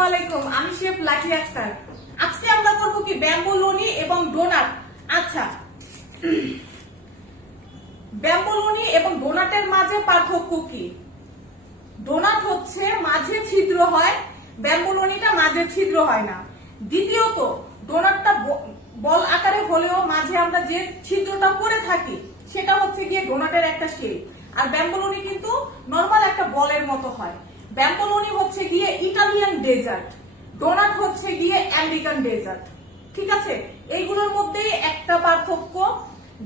আসসালামু আলাইকুম, আমি শেফ লাকি আক্তার। আজকে আমরা করব কি ব্যাম্বোলোনি এবং ডোনাট। আচ্ছা, ব্যাম্বোলোনি এবং ডোনাটের মাঝে পার্থক্য কি? ডোনাট হচ্ছে মাঝে ছিদ্র হয়, ব্যাম্বোলোনিটা মাঝে ছিদ্র হয় না। দ্বিতীয়ত, ডোনাটটা বল আকারে হলেও মাঝে আমরা যে ছিদ্রটা করে থাকি সেটা হচ্ছে গিয়ে ডোনাটের একটা শেপ, আর ব্যাম্বোলোনি কিন্তু নরমাল একটা বলের মতো হয়। ব্যাম্বোলোনি হচ্ছে গিয়ে ইটালিয়ান ডেজার্ট, ডোনাট হচ্ছে গিয়ে আমেরিকান ডেজার্ট। ঠিক আছে, এইগুলোর মধ্যেই একটা পার্থক্য।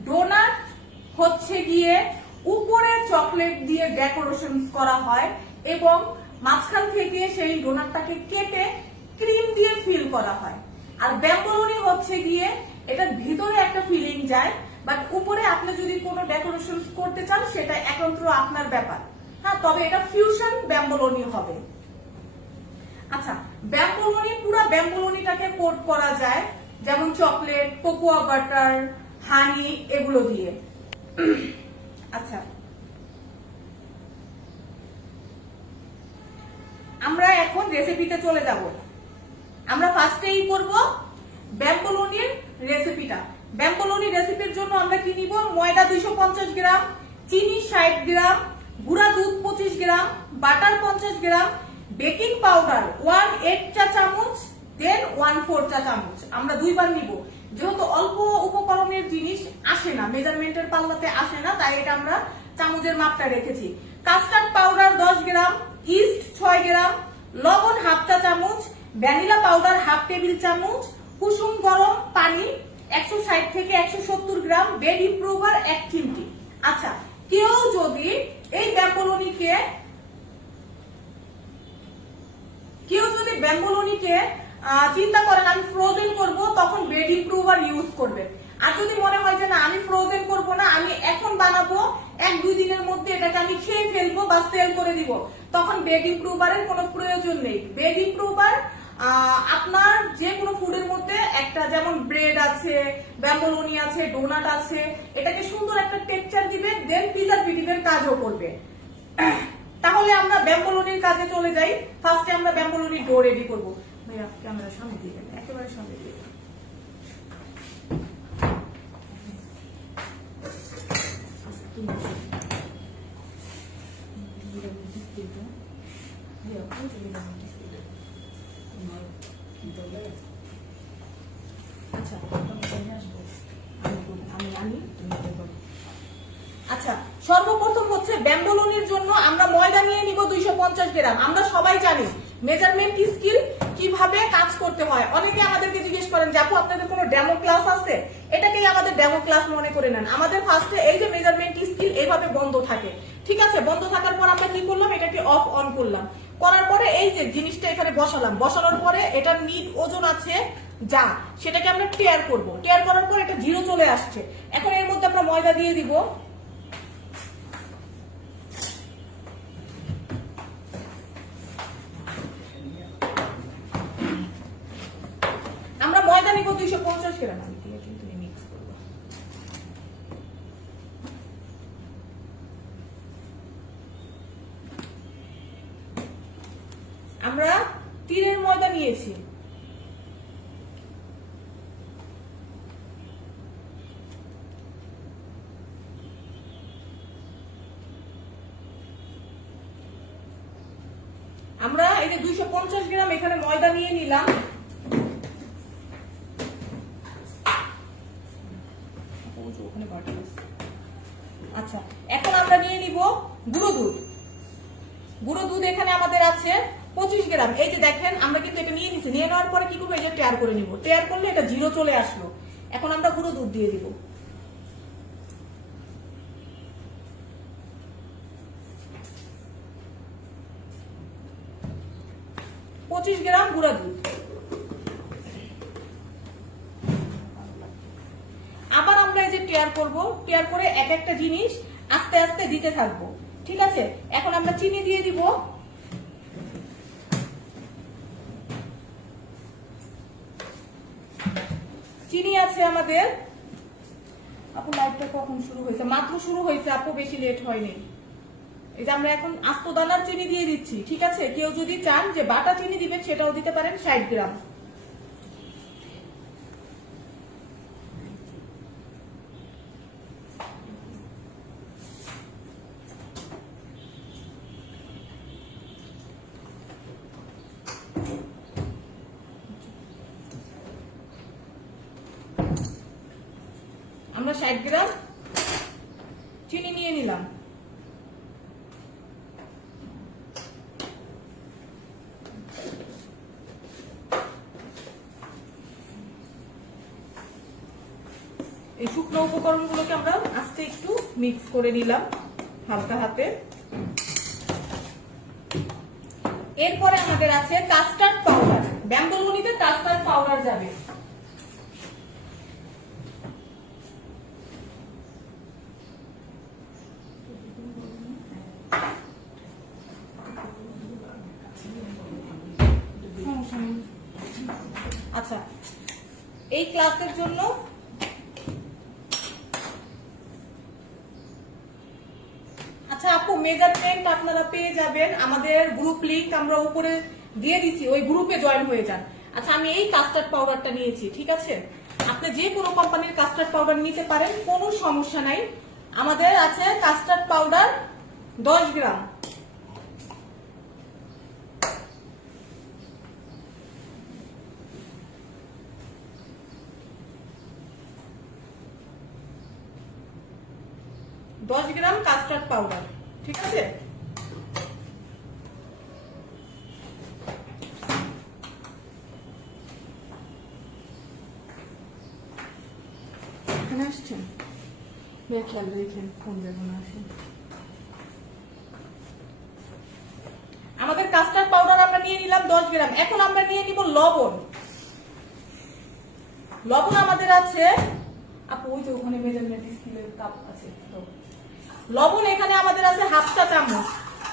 ডোনাট হচ্ছে গিয়ে উপরে চকলেট দিয়ে ডেকোরেশন করা হয় এবং মাঝখান থেকে সেই ডোনাটটাকে কেটে ক্রিম দিয়ে ফিল করা হয়। আর ব্যাম্বোলোনি হচ্ছে গিয়ে এটার ভিতরে একটা ফিলিং যায়, বাট উপরে আপনি যদি কোনো ডেকোরেশন করতে চান সেটা একমাত্র আপনার ব্যাপার। হ্যাঁ, তবে এটা ফিউশন ব্যাম্বোলোনি হবে। আচ্ছা, ব্যাম্বোলোনি পুরো ব্যাম্বোলোনিটাকে কোট করা যায় যেমন চকলেট, কোকোয়া বাটার, হানি এগুলো দিয়ে। আচ্ছা, আমরা এখন রেসিপিতে চলে যাব। আমরা ফার্স্টেই করব ব্যাম্বোলোনির রেসিপিটা। ব্যাম্বোলোনি রেসিপির জন্য আমরা কি নিব? ময়দা 250 গ্রাম, চিনি 60 গ্রাম, গুঁড়া দুধ 25 গ্রাম, বাটার 50 গ্রাম, বেকিং পাউডার 1/8 চা চামচ, দেন 1/4 চা চামচ। আমরা দুইবার নিব, যেহেতু অল্প উপকরণের জিনিস আসে না, মেজারমেন্টের পাল্লাতে আসে না, তাই এটা আমরা চামচের মাপটা রেখেছি। কাস্টার্ড পাউডার 10 গ্রাম, ইস্ট 6 গ্রাম, লবণ 1/2 চা চামচ, ভ্যানিলা পাউডার 1/2 টেবিল চামচ, কুসুম গরম পানি 160 থেকে 170 গ্রাম, বেড ইমপ্রুভার 1 চিমটি। আচ্ছা, কেউ যদি এই ব্যাম্বোলোনিকে চিন্তা করেন আমি ফ্রোজেন করব, তখন বেড ইমপ্রুভার ইউজ করবেন। আর যদি মনে হয় যে না আমি ফ্রোজেন করব না, আমি এখন বানাবো, 1-2 দিনের মধ্যে এটাকে আমি খেয়ে ফেলবো বা সেল করে দিব, তখন বেড ইমপ্রুভারের কোনো প্রয়োজন নেই। বেড ইমপ্রুভার আপনার যে কোনো ফুডের মধ্যে একটা, যেমন ব্রেড আছে, ব্যাম্বোলোনি আছে, ডোনাট আছে, এটাকে সুন্দর একটা টেক্সচার দিবে, দেন প্রিজারভেটিভের কাজও করবে। তাহলে আমরা ব্যাম্বোলোনির কাজে চলে যাই। ফার্স্টে আমরা ব্যাম্বোলোনির ডো রেডি করব। ভাইয়া ক্যামেরা সামনে দিয়ে দেন, একেবারে সামনে দিয়ে দেন। আচ্ছা, সর্বপ্রথম হচ্ছে ব্যাম্বোলোনির জন্য আমরা ময়দা নিয়ে নিব 250 গ্রাম। আমরা সবাই জানি মেজারমেন্ট স্কিল কিভাবে কাজ করতে হয়। অনেকে আমাদেরকে জিজ্ঞেস করেন যে আপু আপনাদের কোনো ডেমো ক্লাস আছে? এটাকেই আমাদের ডেমো ক্লাস মনে করে নেন। আমাদের ফার্স্টে এই যে মেজারমেন্ট স্কিল এইভাবে বন্ধ থাকে, ঠিক আছে? বন্ধ থাকার পর আমরা কি করলাম? এটাকে অফ অন করলাম, করার পরে এই যে জিনিসটা এখানে বসালাম, বসানোর পরে এটার নিট ওজন আছে যা, সেটাকে আমরা টেয়ার করব। টেয়ার করার পর এটা 0 চলে আসছে। এখন এর মধ্যে আমরা ময়দা দিয়ে দিব। আমরা ময়দা নিব 250 গ্রাম। আমি দিয়ে কিন্তু মিক্স করব। আমরা 3 ময়দা নিয়েছি। আমরা এই যে 250 গ্রাম এখানে ময়দা নিয়ে নিলাম। আচ্ছা, এখন আমরা নিয়ে নিব গুঁড়ো দুধ। গুঁড়ো দুধ এখানে আমাদের আছে 25 গ্রাম। এই যে দেখেন, আমরা কিন্তু এটা নিয়ে নিছি। নিয়ে নেওয়ার পরে কি করবো? এই যে টেয়ার করে নিব। টেয়ার করলে এটা 0 চলে আসলো। এখন আমরা গুঁড়ো দুধ দিয়ে দিব। 25 গ্রাম গুঁড়া দুধ। আবার আমরা এই যে টেয়ার করব, টেয়ার করে এক একটা জিনিস আস্তে আস্তে দিতে থাকবো, ঠিক আছে? এখন আমরা চিনি দিয়ে দিব। চিনি আছে আমাদের, আপু লাইভটা কখন শুরু হয়েছে? মাত্র শুরু হয়েছে আপু, বেশি লেট হয়নি। এই যে আমরা এখন আস্ত দানার চিনি দিয়ে দিচ্ছি, ঠিক আছে? কেউ যদি চান যে বাটা চিনি দিবেন সেটাও দিতে পারেন 60 গ্রাম। আমরা 60 গ্রাম চিনি নিয়ে নিলাম। এই শুকনো উপকরণগুলোকে আমরা আস্তে একটু মিক্স করে নিলাম হালকা হাতে। এরপরে আমাদের আছে কাস্টার্ড পাউডার। ব্যাম্বলুনিতে কাস্টার্ড পাউডার যাবে। আচ্ছা, এই ক্লাসের জন্য আচ্ছা আপু, মেজারমেন্ট আপনারা পেয়ে যাবেন, আমাদের গ্রুপ লিংক আমরা উপরে দিয়ে দিছি, ওই গ্রুপে জয়েন হয়ে যান। আচ্ছা, আমি এই কাস্টার্ড পাউডারটা নিয়েছি, ঠিক আছে? আপনি যে কোনো কোম্পানির কাস্টার্ড পাউডার নিতে পারেন, কোনো সমস্যা নাই। আমাদের আছে কাস্টার্ড পাউডার 10 গ্রাম। কাস্টার্ড পাউডার, ঠিক আছে? এখানে আসছেন, খেয়াল রেখেন কোন যেন আসেন। আমাদের কাস্টার্ড পাউডার আমরা নিয়ে নিলাম 10 গ্রাম। এখন আমরা নিয়ে নিব লবণ। লবণ আমাদের আছে আপু, ওই যে ওখানে মেজারমেন্ট স্কেলের কাপ আছে তো। লবণ এখানে আমাদের আছে হাফ চা চামচ।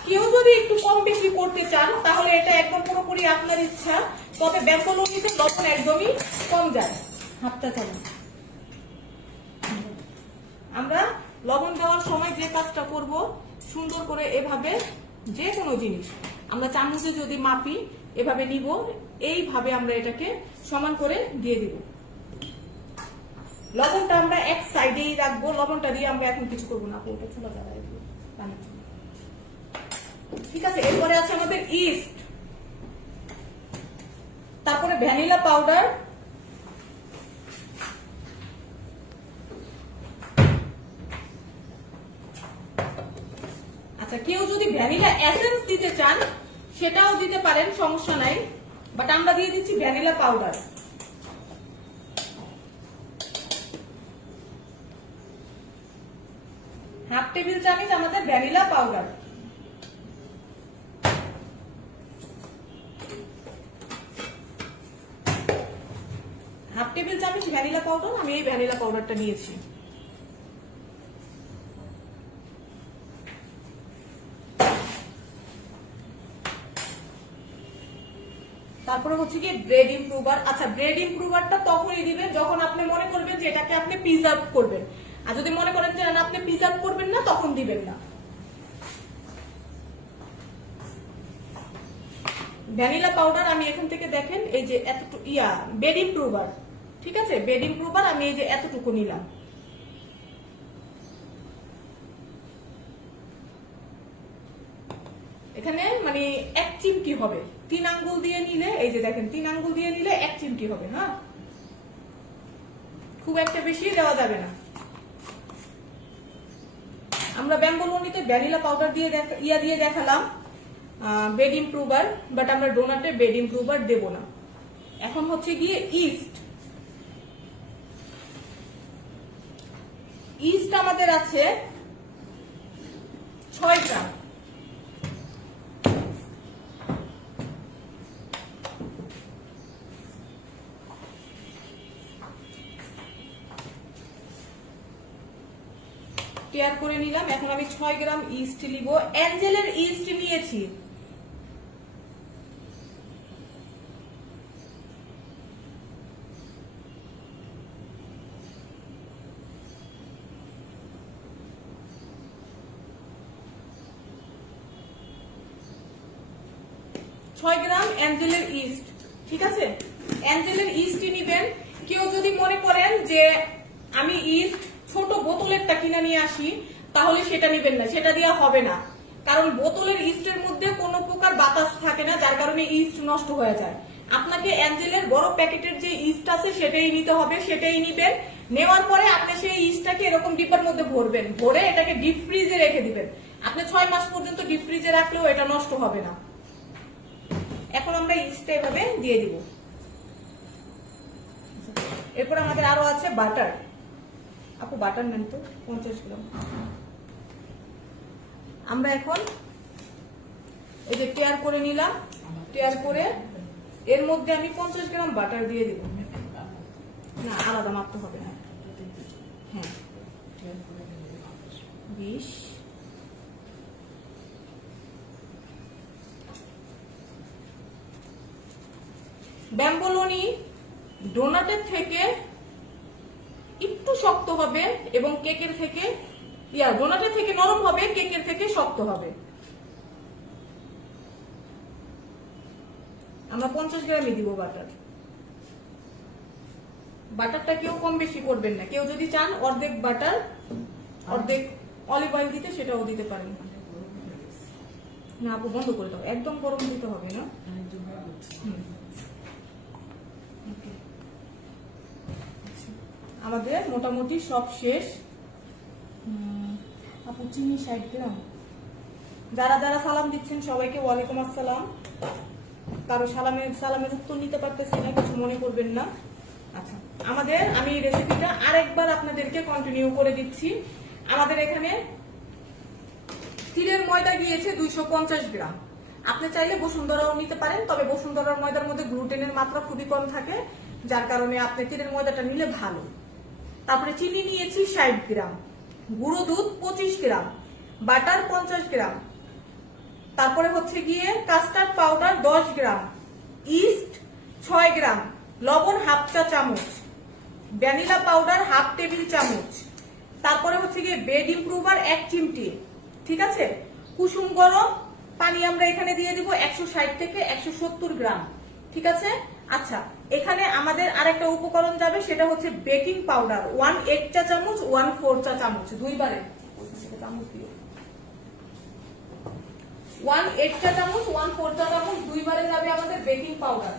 কেউ যদি একটু কম বেশি করতে চান তাহলে এটা একদম পুরোপুরি আপনার ইচ্ছা, তবে ব্যাম্বলুনিতে লবণ একদমই কম যায়, হাফ চা চামচ। আমরা লবণ দেওয়ার সময় যে কাজটা করব, সুন্দর করে এভাবে যে কোনো জিনিস আমরা চামচে যদি মাপি এভাবে নিব, এইভাবে আমরা এটাকে সমান করে দিয়ে দিব। লবণটা আমরা এক সাইডেই রাখবো, লবণটা দিয়ে আমরা এখন কিছু করবো না, ওটা চুলা জ্বালায় দিব, ঠিক আছে? এরপরে আছে আমাদের ইস্ট, তারপরে ভ্যানিলা পাউডার, আচ্ছা কেউ যদি ভ্যানিলা এসেন্স দিতে চান সেটাও দিতে পারেন, সমস্যা নাই, বাট আমরা দিয়ে দিচ্ছি ভ্যানিলা পাউডার। হাফ টেবিল চামচ আমাদের ভ্যানিলা পাউডার। হাফ টেবিল চামচ ভ্যানিলা পাউডার, আমি এই ভ্যানিলা পাউডারটা নিয়েছি। তারপরে হচ্ছে কি ব্রেড ইমপ্রুভার। আচ্ছা, ব্রেড ইমপ্রুভারটা তখনই দিবেন যখন আপনি মনে করবেন যে এটাকে আপনি প্রিজার্ভ করবেন, আর যদি মনে করেন যে আপনি প্রিজার্ভ করবেন না তখন দিবেন না। ভ্যানিলা পাউডার আমি এখান থেকে দেখেন এই যে এতটুকু বেড ইমপ্রুভার, ঠিক আছে? বেড ইমপ্রুভার আমি এই যে এতটুকু নিলাম। এখানে মানে 1 চিমটি হবে, 3 আঙ্গুল দিয়ে নিলে, এই যে দেখেন 3 আঙ্গুল দিয়ে নিলে 1 চিমটি হবে। হ্যাঁ, খুব একটা বেশি দেওয়া যাবে না। আমরা ব্যাম্বলুনিতে ভ্যানিলা পাউডার দিয়ে দিয়ে দেখালাম বেড ইমপ্রুভার, বাট আমরা ডোনাটে বেড ইমপ্রুভার দেব না। এখন হচ্ছে গিয়ে ইস্ট। ইস্ট আমাদের আছে 6 গ্রাম। তৈরি করে নিলাম। এখন আমি 6 গ্রাম ইস্ট নিব। অ্যাঞ্জেলের ইস্ট নিয়েছি। 6 গ্রাম অ্যাঞ্জেলের ইস্ট, ঠিক আছে? অ্যাঞ্জেলের ইস্টই নিবেন। কেউ যদি মনে করেন যে আমি ইস্ট ছোট বোতলেরটা কিনে নিয়ে আসি, তাহলে সেটা নিবেন না, সেটা দেওয়া হবে না। কারণ বোতলের ইস্টের মধ্যে কোনো প্রকার বাতাস থাকে না, যার কারণে ইস্ট নষ্ট হয়ে যায়। আপনাকে অ্যাঞ্জেলের বড় প্যাকেটের যে ইস্ট আছে সেটাই নিতে হবে, সেটাই নিবেন। নেওয়ার পরে আপনি সেই ইস্টটাকে এরকম ডিব্বার মধ্যে ভরবেন, ভরে এটাকে ডিপ ফ্রিজে রেখে দিবেন। আপনি 6 মাস পর্যন্ত ডিপ ফ্রিজে রাখলেও এটা নষ্ট হবে না। এখন আমরা ইস্টটা এভাবে দিয়ে দিব। এরপর আমাদের আরো আছে বাটার। আপু বাটার নেন তো 50 গ্রাম। আমরা এখন এই যে টেয়ার করে নিলাম, টেয়ার করে এর মধ্যে আমি 50 গ্রাম বাটার দিয়ে দিব। না, আলাদা মাপতে হবে না। হ্যাঁ, 20। ব্যাম্বোলোনি ডোনাটের থেকে একটু শক্ত হবে এবং কেকের থেকে ডোনাটের থেকে নরম হবে, কেকের থেকে শক্ত হবে। আমরা 50 গ্রামই দিব বাটার। বাটারটা কেউ কম বেশি করবেন না। কেউ যদি চান অর্ধেক বাটার অর্ধেক অলিভ অয়েল দিতে, সেটাও দিতে পারেন। না আপু বন্ধ করে দাও, একদম গরম দিতে হবে না। আমাদের মোটামুটি সব শেষ। আপু চিনি 60 গ্রাম। যারা যারা সালাম দিচ্ছেন সবাইকে ওয়ালাইকুম আসসালাম। কারো সালামের উত্তর নিতে পারতেছি না, কিছু মনে করবেন না। আচ্ছা, আমি রেসিপিটা আরেকবার আপনাদেরকে কন্টিনিউ করে দিচ্ছি। আমাদের এখানে তিলের ময়দা গিয়েছে 250 গ্রাম। আপনি চাইলে বসুন্ধরাও নিতে পারেন, তবে বসুন্ধরার ময়দার মধ্যে গ্লুটেনের মাত্রা খুবই কম থাকে, যার কারণে আপনি তিলের ময়দাটা নিলে ভালো। তারপরে চিনি নিয়েছি 60 গ্রাম, গুঁড়ো দুধ 25 গ্রাম, বাটার 50 গ্রাম, তারপরে হচ্ছে গিয়ে কাস্টার্ড পাউডার 10 গ্রাম, ইস্ট 6 গ্রাম, লবণ হাফ চা চামচ, ভ্যানিলা পাউডার হাফ টেবিল চামচ, তারপরে হচ্ছে গিয়ে বেড ইমপ্রুভার 1 চিমটি, ঠিক আছে? কুসুম গরম পানি আমরা এখানে দিয়ে দিব 160 থেকে 170 গ্রাম, ঠিক আছে? আচ্ছা, এখানে আমাদের আরেকটা উপকরণ যাবে, সেটা হচ্ছে বেকিং পাউডার 1/8 চা চামচ, 1/4 চা চামচ, দুইবারে 1/8 চা চামচ, 1/4 চা চামচ, দুইবারে যাবে আমাদের বেকিং পাউডার।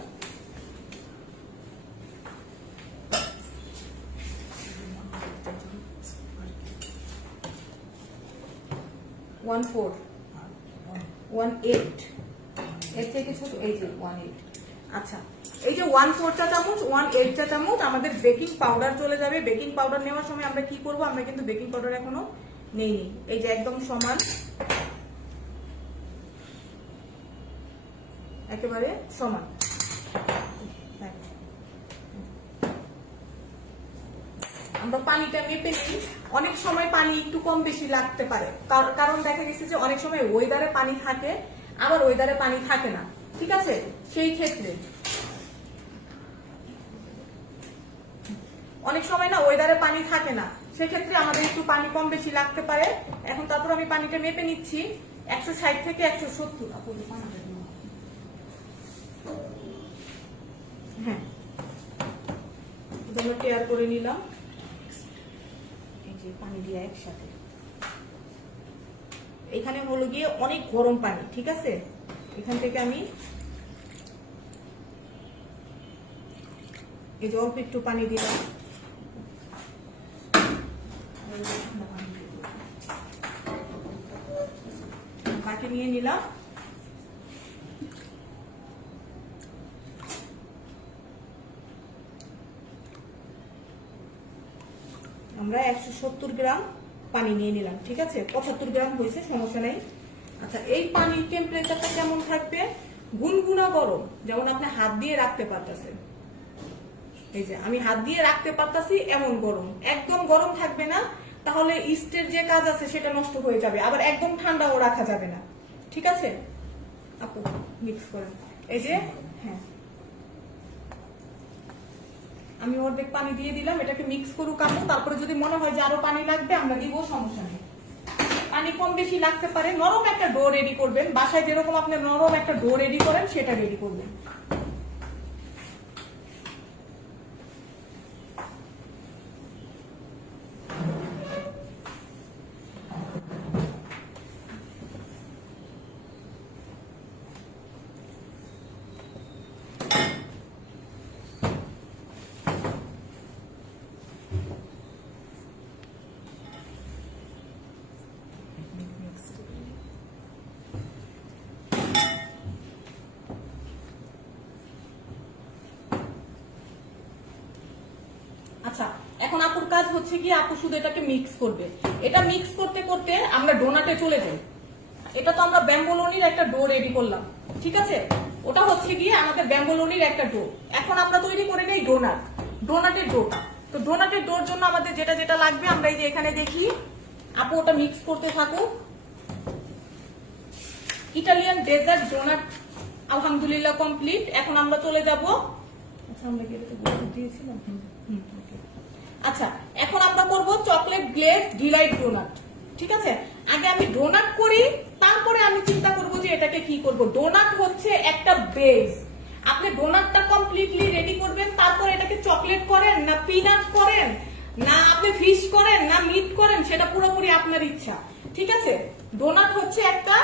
এর থেকে ছোট এই যে 1/8। আচ্ছা, এই যে 1/4 চা চামচ, 1/8 চা চামচ আমাদের বেকিং পাউডার চলে যাবে। বেকিং পাউডার নেওয়ার সময় আমরা কি করব, আমরা কিন্তু বেকিং পাউডার এখনো নেইনি। এই যে একদম সমান, একেবারে সমান। আমরা পানিটা মেপে নিই। অনেক সময় পানি একটু কম বেশি লাগতে পারে, কারণ দেখা গেছে যে অনেক সময় ওয়েদারে পানি থাকে, আবার ওয়েদারে পানি থাকে না, ঠিক আছে? সেই ক্ষেত্রে অনেক সময় না ওয়েদারে পানি থাকে না, সেক্ষেত্রে আমাদের একটু পানি কম বেশি লাগতে পারে। এখন তারপর আমি পানিটা মেপে নিচ্ছি 160 থেকে 170। হ্যাঁ, আমরা টেয়ার করে নিলাম এই যে পানি দিয়ে একসাথে। এখানে হলো গিয়ে অনেক গরম পানি, ঠিক আছে? এখান থেকে আমি এই যে অল্প একটু পানি দিলাম, বাকি নিয়ে নিলাম। আমরা 170 গ্রাম পানি নিয়ে নিলাম, ঠিক আছে? 75 গ্রাম হয়েছে, সমস্যা নাই। আচ্ছা, এই পানির টেম্পারেচারটা কেমন থাকবে? গুনগুনা গরম, যেমন আপনি হাত দিয়ে রাখতে পারতেছেন। এই যে আমি হাত দিয়ে রাখতে পারতাছি এমন গরম, একদম গরম থাকবে না, তাহলে ইস্টের যে কাজ আছে সেটা নষ্ট হয়ে যাবে। আবার একদম ঠান্ডাও রাখা যাবে না, ঠিক আছে? আপু মিক্স করেন। এই যে হ্যাঁ, আমি অর্ধেক পানি দিয়ে দিলাম, এটাকে মিক্স করুক আপু। তারপরে যদি মনে হয় যে আরো পানি লাগবে আমরা দিব, সমস্যা নেই। পানি কম বেশি লাগতে পারে, নরম একটা ডো রেডি করবেন। বাসায় যেরকম আপনি নরম একটা ডো রেডি করেন সেটা রেডি করবেন। আচ্ছা, এখন আপুর কাজ হচ্ছে কি, আপু শুধু এটাকে মিক্স করবে। এটা মিক্স করতে করতে আমরা ডোনাটে চলে যাই। এটা তো আমরা ব্যাম্বোলোনির একটা ডো রেডি করলাম, ঠিক আছে? ওটা হচ্ছে গিয়ে আমাদের ব্যাম্বোলোনির একটা ডো। এখন আমরা তৈরি করে নেই ডোনাট, ডোনাটের ডোটা। তো ডোনাটের ডোর জন্য আমাদের যেটা যেটা লাগবে আমরা এই যে এখানে দেখি, আপু ওটা মিক্স করতে থাকুক। ইটালিয়ান ডেজার্ট ডোনাট আলহামদুলিল্লাহ কমপ্লিট। এখন আমরা চলে যাব, আচ্ছা আমরা কি এটাতে বলে দিয়েছিলাম? আচ্ছা, এখন আমরা করব চকলেট গ্লেজ ডিলাইট ডোনাট, ঠিক আছে? আগে আমি ডোনাট করি, তারপরে আমি চিন্তা করব যে এটাকে কি করব। ডোনাট হচ্ছে একটা বেস। আপনি ডোনাটটা কমপ্লিটলি রেডি করবেন, তারপর এটাকে চকলেট করেন না পিনাট করেন না আপনি ফিশ করেন না মিট করেন, সেটা পুরোপুরি আপনার ইচ্ছা, ঠিক আছে? ডোনাট হচ্ছে একটা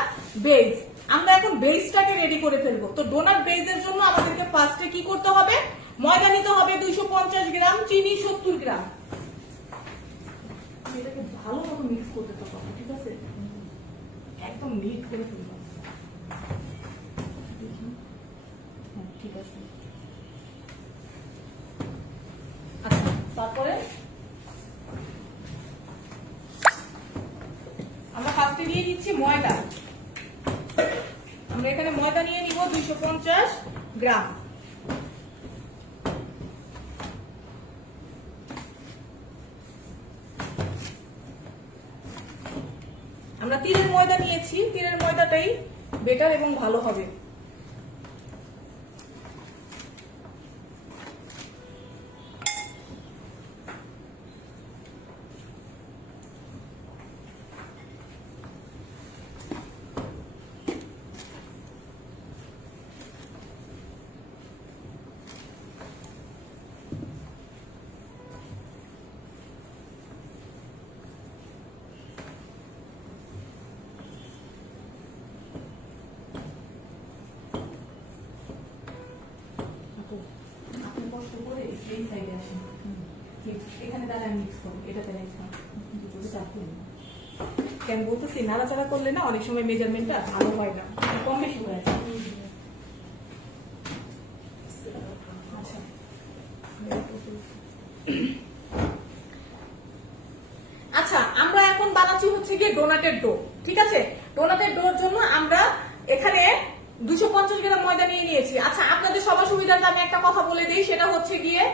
বেস। আমরা এখন বেসটাকে রেডি করে ফেলবো। তো ডোনাট বেসের জন্য আমাদেরকে ফার্স্টে কি করতে হবে, ময়দা নিতে হবে 250 গ্রাম, চিনি 70 গ্রাম। এটাকে ভালো মতো মিক্স করতে হবে, ঠিক আছে? একদম মিট করে ফেলবো, ঠিক আছে? আচ্ছা, তারপরে আমরা ফার্স্টে দিয়ে দিচ্ছি ময়দা। আমরা এখানে ময়দা নিয়ে নিব 250 গ্রাম। আমরা তিলের ময়দা নিয়েছি, তিলের ময়দাটাই বেটার এবং ভালো হবে। এখানে দাঁড়ায় মিক্স করুন, এটাতে কেন বলতেছি, নাড়াচাড়া করলে না অনেক সময় মেজারমেন্টটা ভালো হয় না, কম বেশি হয়ে যায়। আচ্ছা, আমরা এখন বানাচ্ছি হচ্ছে গিয়ে ডোনাটের ডো, ঠিক আছে? ডোনাটের ডোর জন্য আমরা এখানে 250 গ্রাম ময়দা নিয়ে নিয়েছি। আচ্ছা, আপনাদের সবার সুবিধার্থে আমি একটা কথা বলে দিই, সেটা হচ্ছে গিয়ে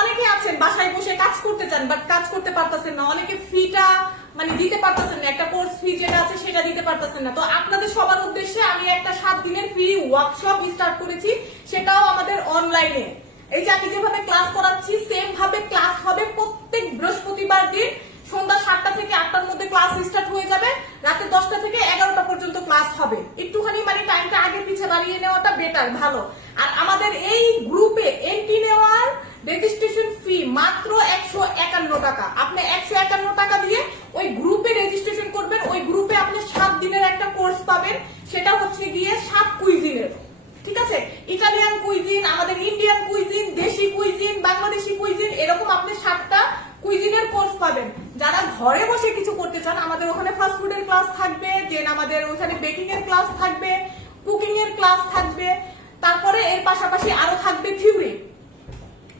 অনেকে আছেন বাসায় বসে কাজ করতে চান বাট কাজ করতে পারতেছেন না, অনেকে ফিটা মানে দিতে পারতেছেন না, একটা কোর্স ফি যেটা আছে সেটা দিতে পারতেছেন না। তো আপনাদের সবার উদ্দেশ্যে আমি একটা 7 দিনের ফ্রি ওয়ার্কশপ স্টার্ট করেছি, সেটাও আমাদের অনলাইনে। এই যে আমি যেভাবে ক্লাস করাচ্ছি সেম ভাবে ক্লাস হবে প্রত্যেক বৃহস্পতিবার দিন সন্ধ্যা 7টা থেকে 8টার মধ্যে ক্লাস স্টার্ট হয়ে যাবে, রাতে 10টা থেকে 11টা পর্যন্ত ক্লাস হবে। একটুখানি মানে টাইমটা আগে পিছে বাড়িয়ে নেওয়াটা বেটার, ভালো। আর আমাদের এই গ্রুপে এন্ট্রি নেওয়ার রেজিস্ট্রেশন ফি মাত্র 151 টাকা। আপনি 151 টাকা দিয়ে ওই গ্রুপে রেজিস্ট্রেশন করবেন। ওই গ্রুপে আপনি 7 দিনের একটা কোর্স পাবেন, সেটা হচ্ছে গিয়ে 7 কুইজিনের, ঠিক আছে? ইটালিয়ান কুইজিন, আমাদের ইন্ডিয়ান কুইজিন, দেশি কুইজিন, বাংলাদেশি কুইজিন, এরকম আপনি 7টা কুইজিনের কোর্স পাবেন। যারা ঘরে বসে কিছু করতে চান, আমাদের ওখানে ফাস্ট ফুডের ক্লাস থাকবে, দেন আমাদের ওখানে বেকিং এর ক্লাস থাকবে, কুকিং এর ক্লাস থাকবে, তারপরে এর পাশাপাশি আরো থাকবে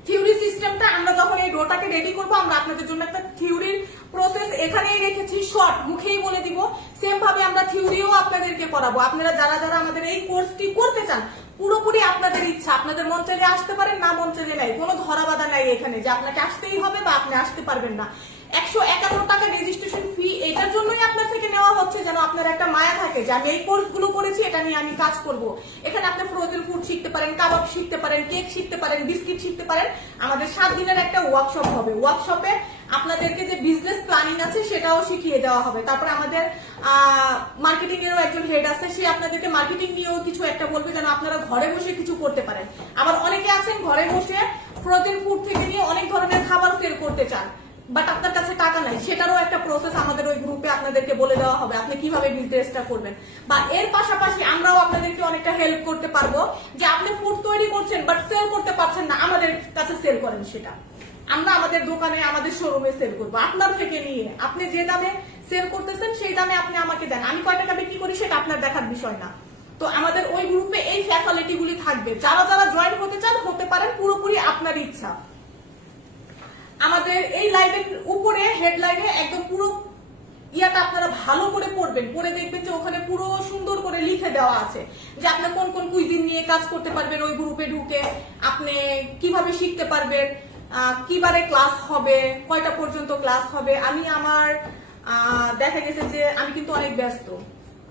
থিওরি সিস্টেমটা। আমরা যখন এই ডোটাকে রেডি করবো, আমরা আপনাদের জন্য একটা থিওরির প্রসেস এখানেই রেখেছি, শর্ট মুখেই বলে দিব। সেম ভাবে আমরা থিওরিও আপনাদেরকে করাবো। আপনারা যারা যারা আমাদের এই কোর্সটি করতে চান, পুরোপুরি আপনাদের ইচ্ছা, আপনাদের মন চাইলে আসতে পারেন, না মন চাইলে নাই, কোনো ধরা বাধা নাই এখানে যে আপনাকে আসতেই হবে বা আপনি আসতে পারবেন না। 151 টাকা রেজিস্ট্রেশন ফি এটার জন্যই আপনার থেকে নেওয়া হচ্ছে, যেন আপনার একটা মায়া থাকে যে আমি এই কোর্সগুলো করেছি, এটা নিয়ে আমি কাজ করব। এখানে আপনি ফ্রোজেন ফুড শিখতে পারেন, কাবাব শিখতে পারেন, কেক শিখতে পারেন, বিস্কিট শিখতে পারেন। আমাদের 7 দিনের একটা ওয়ার্কশপ হবে। ওয়ার্কশপে আপনাদেরকে যে বিজনেস প্ল্যানিং আছে সেটাও শিখিয়ে দেওয়া হবে। তারপরে আমাদের মার্কেটিং এরও একজন হেড আছে, সে আপনাদেরকে মার্কেটিং নিয়েও কিছু একটা বলবে, যেন আপনারা ঘরে বসে কিছু করতে পারেন। আবার অনেকে আছেন ঘরে বসে ফ্রোজেন ফুড থেকে নিয়ে অনেক ধরনের খাবার সেল করতে চান, বাট আপনার কাছে টাকা নাই, সেটারও একটা প্রসেস আমাদের ওই গ্রুপে আপনাদেরকে বলে দেওয়া হবে, আপনি কিভাবে বিজনেসটা করবেন। বা এর পাশাপাশি আমরাও আপনাদেরকে অনেকটা হেল্প করতে পারবো, যে আপনি ফুড তৈরি করছেন বাট সেল করতে পারছেন না, আমাদের কাছে সেল করেন সেটা। আমরা আমাদের দোকানে, আমাদের শোরুমে সেল করবো আপনার থেকে নিয়ে। আপনি যে দামে সেল করতেছেন সেই দামে আপনি আমাকে দেন, আমি কয় টাকা বিক্রি করি সেটা আপনার দেখার বিষয় না। তো আমাদের ওই গ্রুপে এই ফ্যাসিলিটি গুলি থাকবে। যারা যারা জয়েন হতে চান হতে পারেন, পুরোপুরি আপনার ইচ্ছা। আমাদের এই লাইভের উপরে হেডলাইনে একদম পুরো ইয়াটা আপনারা ভালো করে পড়বেন, পড়ে দেখবেন যে ওখানে পুরো সুন্দর করে লিখে দেওয়া আছে যে আপনি কোন কোন কুইজিন নিয়ে কাজ করতে পারবেন। ওই গ্রুপে ঢুকে আপনি কিভাবে শিখতে পারবেন, কিবারে ক্লাস হবে, কয়টা পর্যন্ত ক্লাস হবে। আমি আমার দেখা গেছে যে আমি কিন্তু অনেক ব্যস্ত,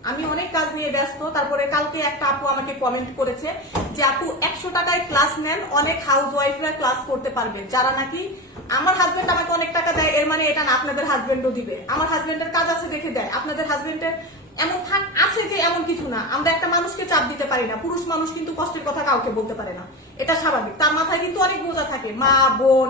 আমি অনেক কাজ নিয়ে ব্যস্ত। তারপরে কালকে একটা আপু আমাকে কমেন্ট করেছে যে আপু 100 টাকায় ক্লাস নেন, অনেক হাউস ওয়াইফরা ক্লাস করতে পারবে, যারা নাকি আমার হাজবেন্ড আমাকে অনেক টাকা দেয়, এর মানে এটা না আপনাদের হাজবেন্ডও দিবে। আমার হাজবেন্ডের কাজ আছে দেখে দেয়, আপনাদের হাজবেন্ডের এমন থাক আছে যে এমন কিছু না। আমরা একটা মানুষকে চাপ দিতে পারি না, পুরুষ মানুষ কিন্তু কষ্টের কথা কাউকে বলতে পারে না, এটা স্বাভাবিক। তার মাথায় কিন্তু অনেক বোঝা থাকে, মা বোন,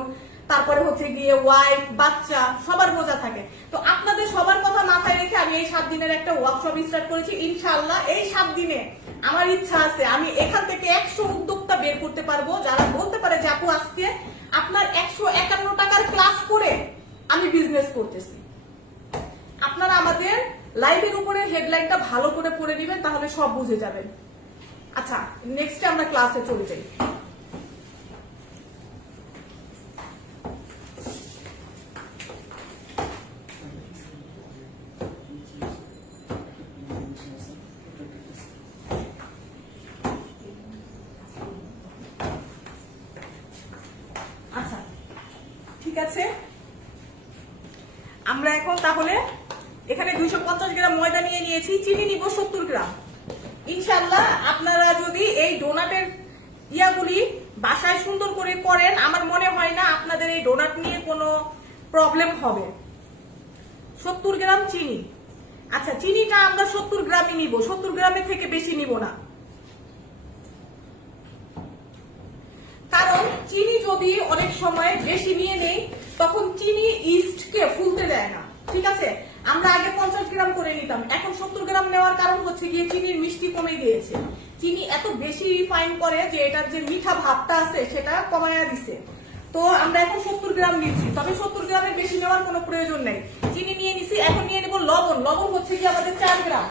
তারপরে হচ্ছে গিয়ে ওয়াইফ, বাচ্চা, সবার বোঝা থাকে। তো আপনাদের সবার কথা মাথায় রেখে আমি এই 7 দিনের একটা ওয়ার্কশপ স্টার্ট করেছি। ইনশাআল্লাহ এই 7 দিনে আমার ইচ্ছা আছে আমি এখান থেকে 100 উদ্যোক্তা বের করতে পারবো, যারা বলতে পারে যে আপু আজকে আপনার 151 টাকার ক্লাস করে আমি বিজনেস করতেছি। আপনারা আমাদের লাইভের উপরে হেডলাইনটা ভালো করে পড়ে নেবেন, তাহলে সব বুঝে যাবেন। আচ্ছা, নেক্সটে আমরা ক্লাসে চলে যাই। আচ্ছা, ঠিক আছে, আমরা এখন তাহলে এখানে 250 গ্রাম ময়দা নিয়ে নিয়েছি, চিনি নিব 70 গ্রাম। ইনশাআল্লাহ আপনারা যদি এই ডোনাটের ইয়াগুলি বাসায় সুন্দর করে করেন, আমার মনে হয় না আপনাদের এই ডোনাট নিয়ে কোনো প্রবলেম হবে। 70 গ্রাম চিনি। আচ্ছা, চিনিটা আমরা 70 গ্রামই নিব, 70 গ্রামের থেকে বেশি নিব না। কারণ চিনি যদি অনেক সময় বেশি নিয়ে নেই, তখন চিনি ইস্টকে ফুলতে দেয় না। ঠিক আছে, আমরা আগে 50 গ্রাম করে নিতাম, এখন 70 গ্রাম নেওয়ার কারণ হচ্ছে গিয়ে চিনির মিষ্টি কমে গিয়েছে। চিনি এত বেশি রিফাইন করে যে এটার যে মিঠা ভাবটা আছে সেটা কমায়া দিছে। তো আমরা এখন 70 গ্রাম নিচ্ছি, তবে 70 গ্রামের বেশি নেওয়ার কোনো প্রয়োজন নেই। চিনি নিয়ে নিছি, এখন নিয়ে নেব লবণ। লবণ হচ্ছে কি আমাদের 4 গ্রাম।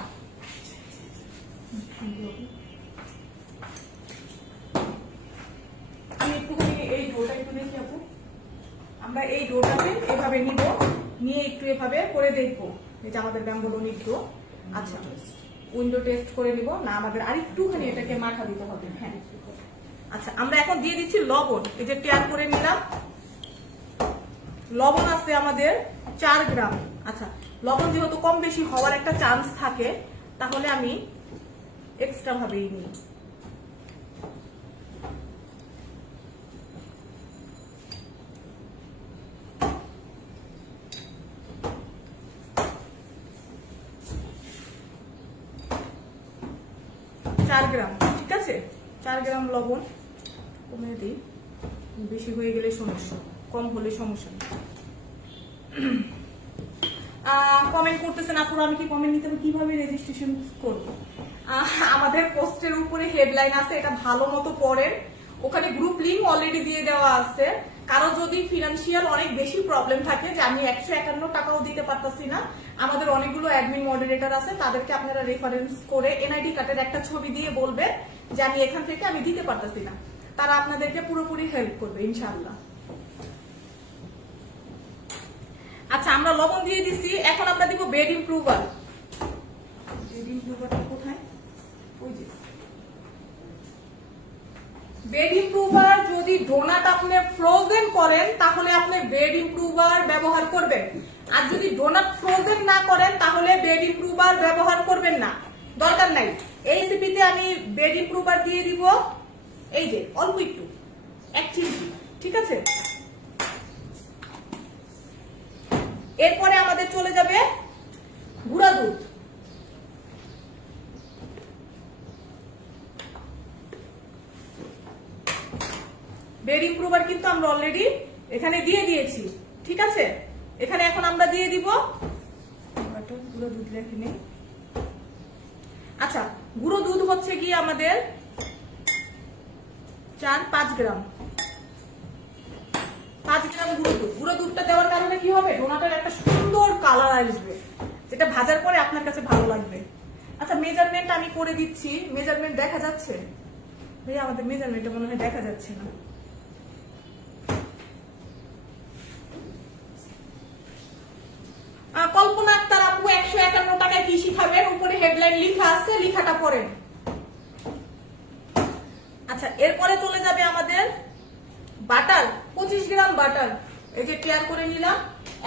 আমি একটুখানি এই ডোটা একটু দেখি আপু, আমরা এই ডোটাকে এভাবে নিব, নিয়ে একটু এভাবে করে দেখবো যে আমাদের ব্যাম্বোলোনিক ডো। আচ্ছা, উইন্ডো টেস্ট করে নিব না, আমাদের আরেকটুখানি এটাকে মাখা দিতে হবে। হ্যাঁ, আচ্ছা, আমরা এখন দিয়ে দিচ্ছি লবণ। এই যে তৈরি করে নিলাম, লবণ আছে আমাদের 4 গ্রাম। আচ্ছা, লবণ যেহেতু কম বেশি হওয়ার একটা চান্স থাকে, তাহলে আমি এক্সট্রা ভাবেই নিই। গ্রাম, ঠিক আছে, 4 গ্রাম লবণ কমিয়ে দিই, বেশি হয়ে গেলে সমস্যা, কম হলে সমস্যা। কমেন্ট করতেছেন আপুরা, আমি কি কমেন্ট নিতে কিভাবে রেজিস্ট্রেশন করব? আমাদের পোস্টের উপরে হেডলাইন আছে, এটা ভালো মতো পড়েন, ওখানে গ্রুপ লিংক অলরেডি দিয়ে দেওয়া আছে। কারো যদি ফিনান্সিয়াল অনেক বেশি প্রবলেম থাকে যে আমি 151 টাকাও দিতে পারতাছি না, আমাদের অনেকগুলো অ্যাডমিন মডারেটর আছে, তাদেরকে আপনারা রেফারেন্স করে এনআইডি কার্ডের একটা ছবি দিয়ে বলবেন যে আমি এখান থেকে আমি দিতে পারতাছি না, তারা আপনাদেরকে পুরোপুরি হেল্প করবে ইনশাআল্লাহ। আচ্ছা, আমরা লবণ দিয়ে দিছি, এখন আমরা দিব বেড ইমপ্রুভার। বেড ইমপ্রুভারটা কোথায়? ওই যে বেড ইমপ্রুভার যদি ডোনাট আপনি ফ্রোজেন করেন তাহলে আপনি বেড ইমপ্রুভার ব্যবহার করবেন, আর যদি ডোনাট ফ্রোজেন না করেন তাহলে বেড ইমপ্রুভার ব্যবহার করবেন না, দরকার নাই। এই রেসিপিতে আমি বেড ইমপ্রুভার দিয়ে দিব এই যে অল্প একটু, 1 চিমটি, ঠিক আছে। এরপরে আমাদের চলে যাবে গুঁড়া দুধ। বেড ইমপ্রুভার কিন্তু আমরা অলরেডি এখানে দিয়ে দিয়েছি, ঠিক আছে। এখানে এখন আমরা দিয়ে দিব গুঁড়ো দুধ লেখে নেই। আচ্ছা, গুঁড়ো দুধ হচ্ছে কি আমাদের 5 গ্রাম। 5 গ্রাম গুঁড়ো দুধ। গুঁড়ো দুধটা দেওয়ার কারণে কি হবে, ডোনাটের একটা সুন্দর কালার আসবে, যেটা ভাজার পরে আপনার কাছে ভালো লাগবে। আচ্ছা, মেজারমেন্ট আমি করে দিচ্ছি। মেজারমেন্ট দেখা যাচ্ছে ভাইয়া? আমাদের মেজারমেন্টটা মনে হয় দেখা যাচ্ছে না। কল্পনা আক্তার আপু 151 টাকায় কি শিখাবেন, উপরে হেডলাইন লেখা আছে, লেখাটা পড়েন। আচ্ছা, এরপরে চলে যাবে আমাদের বাটার, 25 গ্রাম বাটার। এই যে তৈরি করে নিলাম।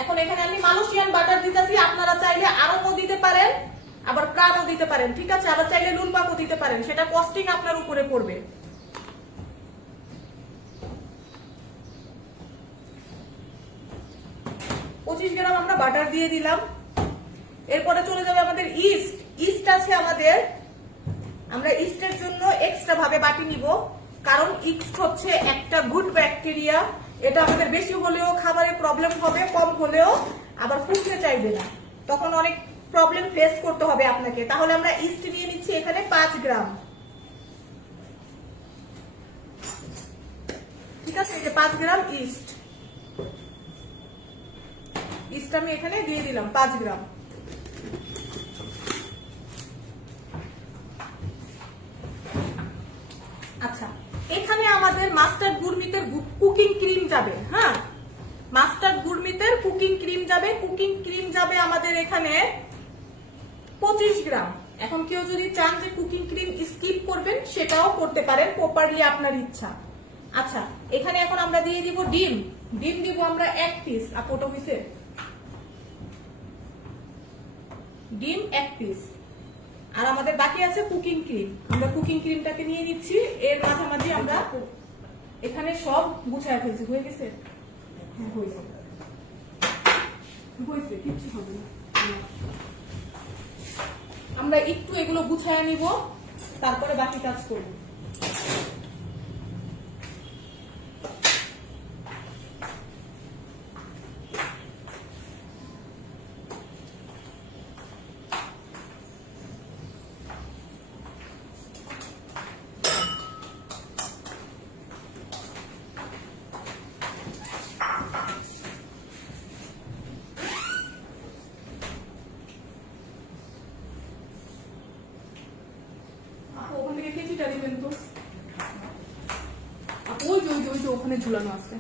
এখন এখানে আমি মালয়েশিয়ান বাটার দিতেছি, আপনারা চাইলে আরও দিতে পারেন, আবার প্রাণও দিতে পারেন, ঠিক আছে। আবার চাইলে নুন পাকও দিতে পারেন, সেটা কস্টিং আপনার উপরে পড়বে। গ্রাম আমরা বাটার দিয়ে দিলাম। এরপরে চলে যাবে আমাদের ইস্ট। ইস্ট আছে আমাদের, আমরা ইস্টের জন্য এক্সট্রা ভাবে বাটি নিব, কারণ ইস্ট হচ্ছে একটা গুড ব্যাকটেরিয়া। এটা আমাদের বেশি হলেও খাবারে প্রবলেম হবে, কম হলেও আবার ফুটতে চাইবে না, তখন অনেক প্রবলেম ফেস করতে হবে আপনাকে। তাহলে আমরা ইস্ট নিয়ে নিচ্ছি এখানে 5 গ্রাম, ঠিক আছে। এই যে 5 গ্রাম ইস্ট, ইস্ট আমি এখানে দিয়ে দিলাম 5 গ্রাম। আচ্ছা, এখানে আমাদের মাস্টার্ড গুরমিতের কুকিং ক্রিম যাবে। হ্যাঁ, মাস্টার্ড গুরমিতের কুকিং ক্রিম যাবে। কুকিং ক্রিম যাবে আমাদের এখানে 25 গ্রাম। এখন কেউ যদি চান যে কুকিং ক্রিম স্কিপ করবেন, সেটাও করতে পারেন, প্রপারলি আপনার ইচ্ছা। আচ্ছা, এখানে এখন আমরা দিয়ে দিব ডিম। ডিম দিব আমরা 1 পিস। আপোটো হইছে, ডিম 1 পিস। আর আমাদের বাকি আছে কুকিং ক্রিম। আমরা কুকিং ক্রিমটাকে নিয়ে নিচ্ছি। এর মাঝামাঝি আমরা এখানে সব গুছায় ফেলছি। হয়ে গেছে? হয়েছে, কিচ্ছু হবে না। আমরা একটু এগুলো গুছায় নিব, তারপরে বাকি কাজ করব। ওখানে ঝুলানো আছে।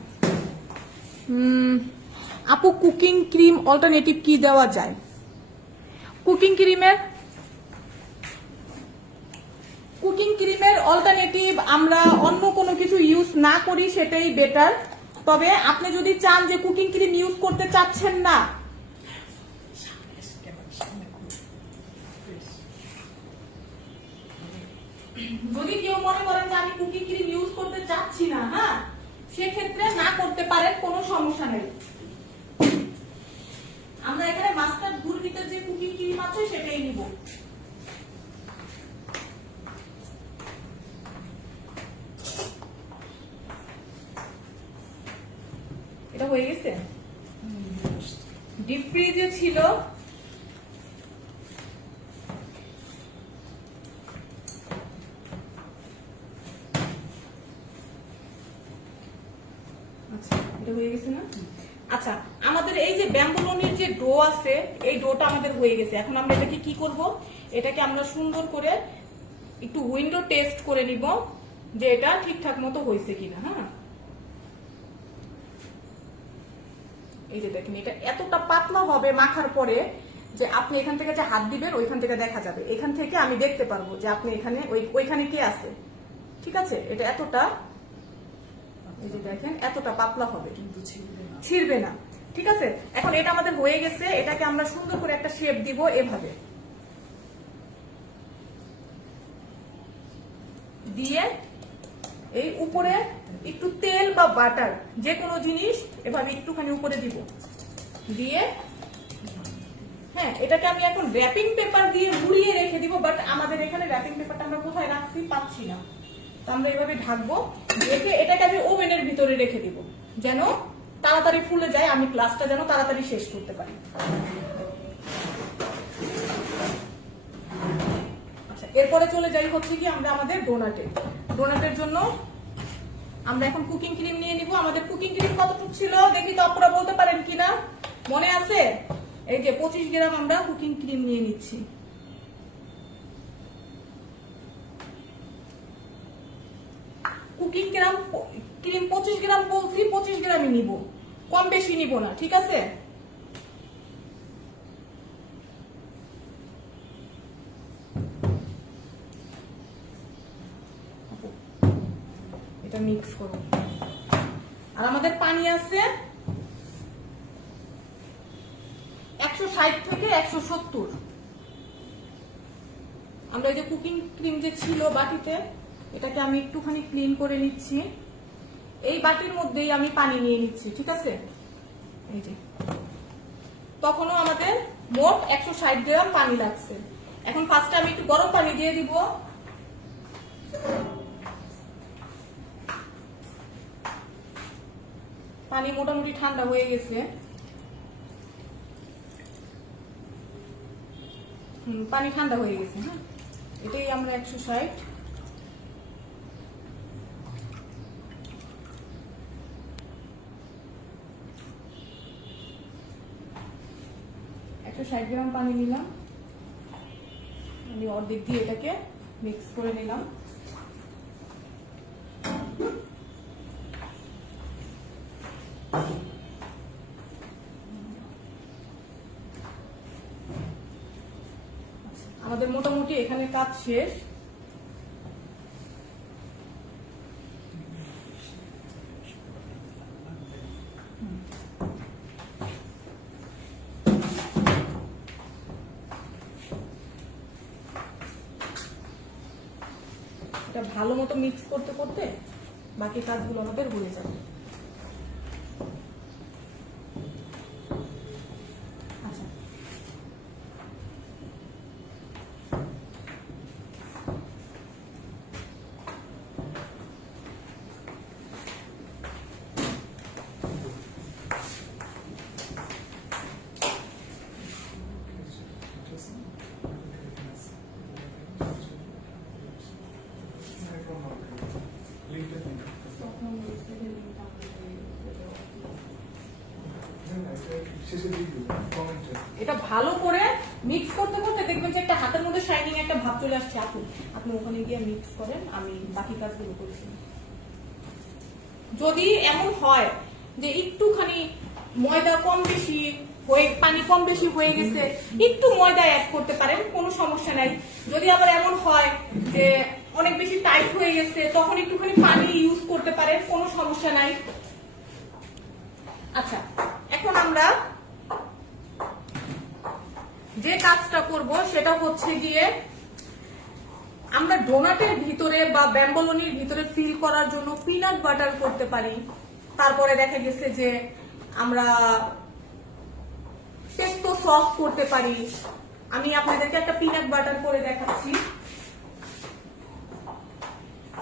আপু, কুকিং ক্রিম অল্টারনেটিভ কি দেওয়া যায়? কুকিং ক্রিমের অল্টারনেটিভ আমরা অন্য কোনো কিছু ইউজ না করি, সেটাই বেটার। তবে আপনি যদি চান যে কুকিং ক্রিম ইউজ করতে চাচ্ছেন না, যদি কেউ মনে করেন যে আমি কুকিং ক্রিম ইউজ করতে চাচ্ছি না, হ্যাঁ, সেক্ষেত্রে না করতে পারেন, কোনো সমস্যা নেই। আমরা এখানে মাস্টার্ড গুরমিতের যে কুকিং ক্রিম আছে সেটাই নিব। এটা হয়ে গেছে, ডিপ ফ্রিজে ছিল। আচ্ছা, আমাদের এই যে ব্যাম্বুলনির যে ডো আছে, এই ডোটা আমাদের হয়ে গেছে। এখন আমরা এটাকে কি করব, এটাকে আমরা সুন্দর করে একটু উইন্ডো টেস্ট করে নিব যে এটা ঠিকঠাক মতো হয়েছে কিনা। হ্যাঁ, এই যে দেখেন, এটা এতটা পাতলা হবে মাখার পরে যে আপনি এখান থেকে যে হাত দিবেন ওইখান থেকে দেখা যাবে। এখান থেকে আমি দেখতে পারবো যে আপনি এখানে ওইখানে কি আছে, ঠিক আছে। এটা এতটা এই যে দেখেন এতটা পাতলা হবে, কিন্তু ছিঁড়বে না। ঠিক আছে, এখন এটা আমাদের হয়ে গেছে। এটাকে আমরা সুন্দর করে একটা শেপ দিব এভাবে দিয়ে, এই উপরে একটু তেল বা বাটার যে কোনো জিনিস এভাবে একটুখানি উপরে দিব, দিয়ে হ্যাঁ এটাকে আমি এখন র্যাপিং পেপার দিয়ে মুড়িয়ে রেখে দিব। বাট আমাদের এখানে র্যাপিং পেপারটা আমরা কোথায় রাখছি পাচ্ছি না, তো আমরা এভাবে ঢাকবো, রেখে এটাকে আমি ওভেনের ভিতরে রেখে দিব যেন তাড়াতাড়ি ফুলে যায়, আমি ক্লাসটা যেন তাড়াতাড়ি শেষ করতে পারি। আচ্ছা, এরপরে চলে যাই হচ্ছে কি আমরা আমাদের ডোনাটের জন্য আমরা এখন কুকিং ক্রিম নিয়ে নিব। আমাদের কুকিং ক্রিম কতটুকু ছিল দেখি তো, আপনারা বলতে পারেন কিনা, মনে আছে? এই যে 25 গ্রাম আমরা কুকিং ক্রিম নিয়ে নিচ্ছি। কুকিং ক্রিম 25 গ্রাম বলছি, 25 গ্রামই নিব, কম বেশি নিব না। ঠিক আছে, এটা মিক্স করব। আর আমাদের পানি আছে 160 থেকে 170। আমরা এই যে কুকিং ক্রিম যে ছিল বাটিতে, এটাকে আমি একটুখানি ক্লিন করে নিচ্ছি। এই বাটির মধ্যেই আমি পানি নিয়ে নিচ্ছি। ঠিক আছে, এই যে তখনও আমাদের মোট 160 গ্রাম পানি লাগছে। এখন ফার্স্টে আমি একটু গরম পানি দিয়ে দিব। পানি মোটামুটি ঠান্ডা হয়ে গেছে। পানি ঠান্ডা হয়ে গেছে। হ্যাঁ, এটাই আমরা 160 গ্রাম পানি নিলাম। আমি অর্ধেক দিয়ে এটাকে মিক্স করে নিলাম। আমাদের মোটামুটি এখানে কাজ শেষ। এটা ভালো মতো মিক্স করতে করতে বাকি কাজগুলো আমাদের হয়ে যাবে। আচ্ছা, এটা ভালো করে মিক্স করতে করতে দেখবেন যে একটা হাতের মধ্যে শাইনিং একটা ভাব চলে আসছে। আপনি ওখানে গিয়ে মিক্স করেন, আমি বাকি কাজগুলো করছি। যদি এমন হয় যে একটুখানি ময়দা কম বেশি হয়ে, পানি কম বেশি হয়ে গেছে, একটু ময়দা অ্যাড করতে পারেন, কোনো সমস্যা নাই। যদি আবার এমন হয় যে অনেক বেশি টাইট হয়ে গেছে, তখন একটুখানি পানি ইউজ করতে পারেন, কোনো সমস্যা নাই। আচ্ছা, এখন আমরা যে কাজটা করব সেটা হচ্ছে গিয়ে আমরা ডোনাটের ভিতরে বা ব্যাম্বলনির ভিতরে ফিল করার জন্য পিনাট বাটার করতে পারি। তারপরে দেখা গেছে যে আমরা পেস্তো সস করতে পারি। আমি আপনাদেরকে একটা পিনাট বাটার করে দেখাচ্ছি।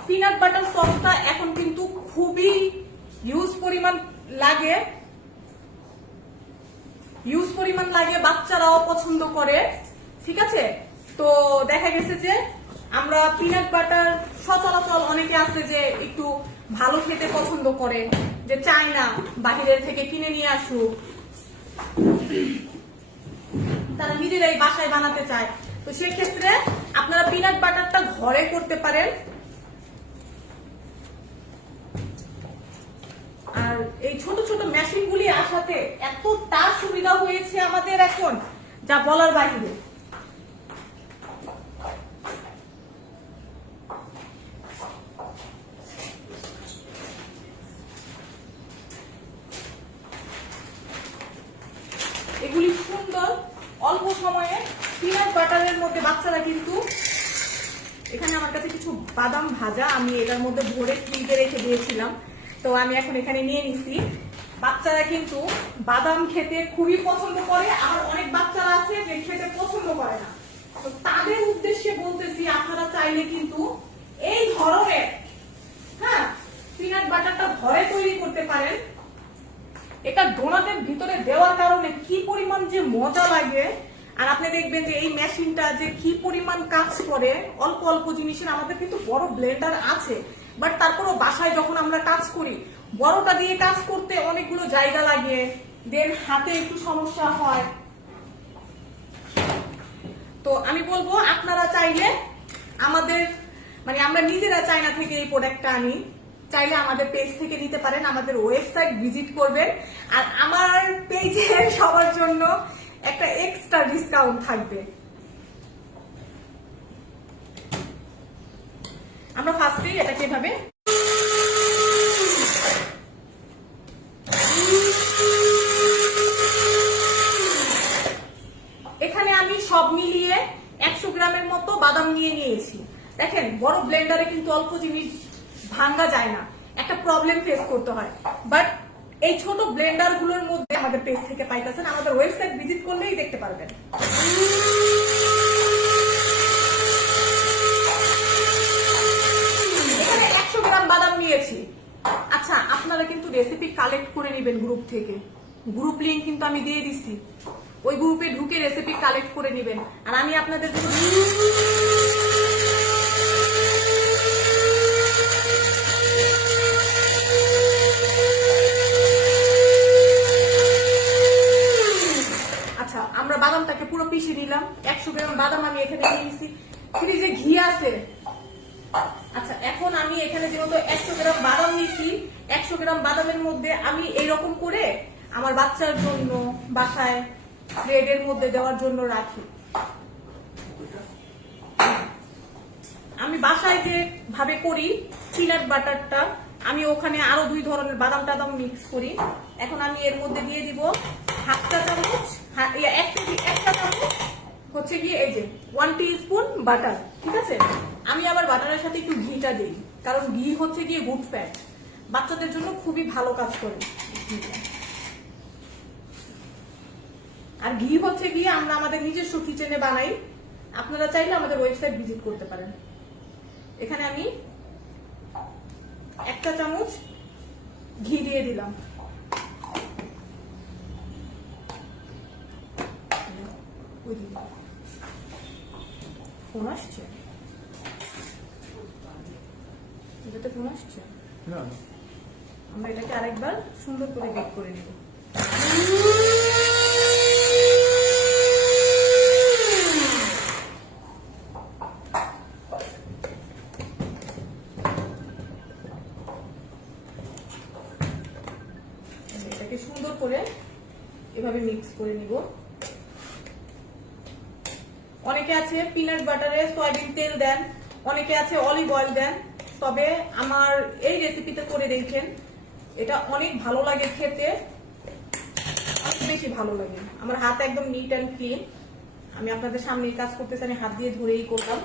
পিনাট বাটার সসটা এখন কিন্তু খুবই হিউজ পরিমাণ লাগে, বাচ্চারাও পছন্দ করে। ঠিক আছে, তো দেখা গেছে যে আমরা পিনাট বাটার সচরাচর অনেকে আছে যে একটু ভালো খেতে পছন্দ করে, যে চায় না বাহিরের থেকে কিনে নিয়ে আসুক, তারা নিজেরাই বাসায় বানাতে চায়। তো সেক্ষেত্রে আপনারা পিনাট বাটারটা ঘরে করতে পারেন। আর এই ছোট ছোট মেশিন গুলি আসাতে এতটা সুবিধা হয়েছে আমাদের এখন, যা বলার বাইরে। বাটারের মধ্যে বাচ্চারা কিন্তু, এখানে আমার কাছে কিছু বাদাম ভাজা আমি এটার মধ্যে ভরে ফ্রিজে রেখে দিয়েছিলাম, তো আমি এখন এখানে নিয়ে নিছি। বাচ্চারা কিন্তু বাদাম খেতে খুবই পছন্দ করে, আর অনেক বাচ্চারা আছে যে খেতে পছন্দ করে না। তো তাদের উদ্দেশ্যে বলতেছি, আপনারা চাইলে কিন্তু এই ধরনের পিনাট বাটারটা ঘরে তৈরি করতে পারেন। এটা ডোনাটের ভিতরে দেওয়ার কারণে কি পরিমাণ যে মজা লাগে, আর আপনি দেখবেন যে এই মেশিনটা যে কি পরিমাণ কাজ করে। অল্প অল্প জিনিসের, আমাদের কিন্তু বড় ব্লেন্ডার আছে, বাট তারপরও বাসায় যখন আমরা কাজ করি, বড়টা দিয়ে কাজ করতে অনেকগুলো জায়গা লাগে, দেন হাতে একটু সমস্যা হয়। তো আমি বলবো আপনারা চাইলে আমাদের, মানে আমরা নিজেরা চায়না থেকে এই প্রোডাক্টটা আনি, চাইলে আমাদের পেজ থেকে নিতে পারেন, আমাদের ওয়েবসাইট ভিজিট করবেন। আর আমার পেজে সবার জন্য একটা এক্সট্রা ডিসকাউন্ট থাকবে। আমরা ফার্স্টেই এটাকে এভাবে এখানে আমি সব মিলিয়ে 100 গ্রামের মতো বাদাম নিয়ে নিয়েছি। দেখেন বড় ব্লেন্ডারে কিন্তু অল্প জিনিস ভাঙা যায় না, একটা প্রবলেম ফেস করতে হয়, বাট এই ছোট ব্লেন্ডার গুলোর মধ্যে আমাদের পেজ থেকে পাইতেছেন, আমাদের ওয়েবসাইট ভিজিট করলেই দেখতে পারবেন। এখানে 100 গ্রাম বাদাম নিয়েছি। আচ্ছা, আপনারা কিন্তু রেসিপি কালেক্ট করে নেবেন গ্রুপ থেকে, গ্রুপ লিংক কিন্তু আমি দিয়ে দিচ্ছি, ওই গ্রুপে ঢুকে রেসিপি কালেক্ট করে নেবেন। আর আমি আপনাদের জন্য আমরা বাদামটাকে পুরো পিষে নিলাম। 100 গ্রাম বাদাম আমি এখানে নিয়ে নিয়েছি। ফ্রিজে ঘি আছে। আচ্ছা, এখন আমি এখানে যেহেতু 100 গ্রাম বাদাম নিয়েছি, 100 গ্রাম বাদামের মধ্যে আমি এইরকম করে আমার বাচ্চার জন্য বাসায় ব্রেডের মধ্যে দেওয়ার জন্য রাখি। আমি বাসায় যে ভাবে করি পিনাট বাটারটা, আমি ওখানে আরো 2 ধরনের বাদাম টাদাম মিক্স করি। এখন আমি এর মধ্যে দিয়ে দিব হাফ চা চামচ, একটা চামচ হচ্ছে গিয়ে এই যে 1 টিস্পুন বাটার। ঠিক আছে, আমি আবার বাটারের সাথে একটু ঘিটা দিই, কারণ ঘি হচ্ছে গিয়ে গুড ফ্যাট, বাচ্চাদের জন্য খুবই ভালো কাজ করে। আর ঘি হচ্ছে গিয়ে আমরা আমাদের নিজস্ব কিচেনে বানাই, আপনারা চাইলে আমাদের ওয়েবসাইট ভিজিট করতে পারেন। এখানে আমি 1 চা চামচ ঘি দিয়ে দিলাম। ফোন আসছে, এটাতে ফোন আসছে না, আমরা এটাকে আরেকবার সুন্দর করে বেক করে নিব। এটাকে সুন্দর করে এভাবে মিক্স করে নিব। অনেকে আছে পিনাট বাটারে সয়াবিন তেল দেন, অনেকে আছে অলিভ অয়েল দেন, তবে আমার এই রেসিপিতে করে দেখেন, এটা অনেক ভালো লাগে খেতে, অনেক বেশি ভালো লাগে। আমার হাত একদম নিট অ্যান্ড ক্লিন, আমি আপনাদের সামনে কাজ করতেছি, আমি হাত দিয়ে ধরেই করলাম।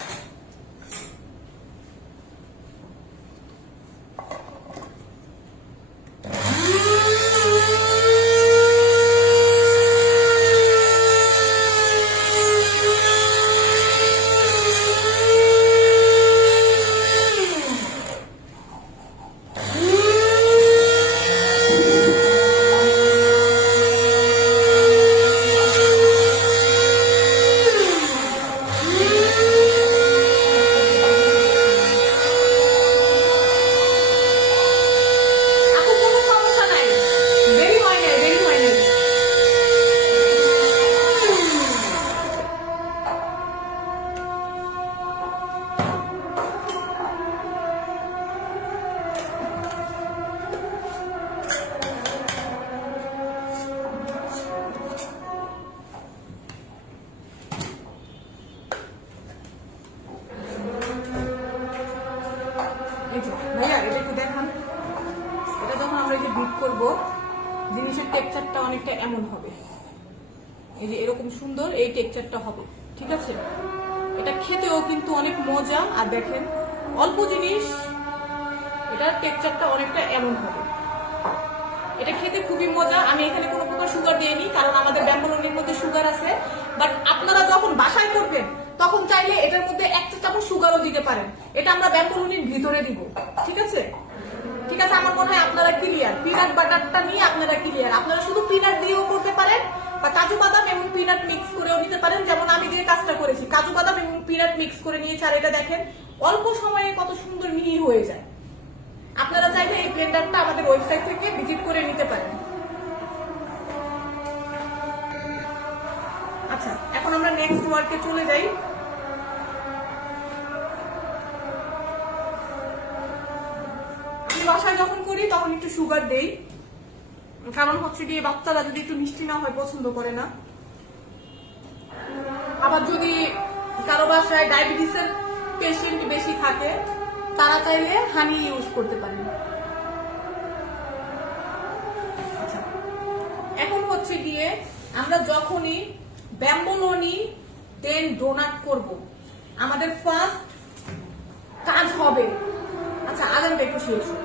ভাইয়া এটা একটু দেখান, এটা যখন আমরা যে বিট করব জিনিসের টেক্সচারটা অনেকটা এমন হবে, এই যে এরকম সুন্দর এই টেক্সচারটা হবে। ঠিক আছে, এটা খেতেও কিন্তু অনেক মজা। আর দেখেন অল্প জিনিস, এটার টেক্সচারটা অনেকটা এমন হবে। এটা খেতে খুবই মজা। আমি এখানে কোনো প্রকার সুগার দিইনি, কারণ আমাদের ব্যাম্বলনির মধ্যে সুগার আছে। বাট আপনারা যখন বাসায় করবেন তখন চাইলে এটার মধ্যে 1 চা চামচ সুগারও দিতে পারেন। এটা আমরা ব্যাম্বলনির ভিতরে দিব। ঠিক আছে, ঠিক আছে, আমার মনে হয় আপনারা ক্লিয়ার। পিনাট বাটারটা নিয়ে আপনারা ক্লিয়ার। আপনারা শুধু পিনাট দিয়েও করতে পারেন, বা কাজু বাদাম এবং পিনাট মিক্স করেও নিতে পারেন। যেমন আমি যে কাজটা করেছি, কাজু বাদাম এবং পিনাট মিক্স করে নিয়েছি। আর এটা দেখেন অল্প সময়ে কত সুন্দর মিহি হয়ে যায়। আপনারা চাইলে এই ব্লেন্ডারটা আমাদের ওয়েবসাইট থেকে ভিজিট করে নিতে পারেন। আচ্ছা, এখন আমরা নেক্সট ওয়ার্কে চলে যাই। আমি বাসায় যখন করি তখন একটু সুগার দেই, কারণ হচ্ছে গিয়ে বাচ্চারা যদি একটু মিষ্টি না হয় পছন্দ করে না। আবার যদি কারো বাসায় ডায়াবেটিসের পেশেন্ট বেশি থাকে, তারা চাইলে হানি ইউজ করতে পারেন। আচ্ছা, এখন হচ্ছে গিয়ে আমরা যখনই ব্যাম্বলনি দেন ডোনাট করব, আমাদের ফার্স্ট কাজ হবে। আচ্ছা, আগামটা একটু শেষ হোক।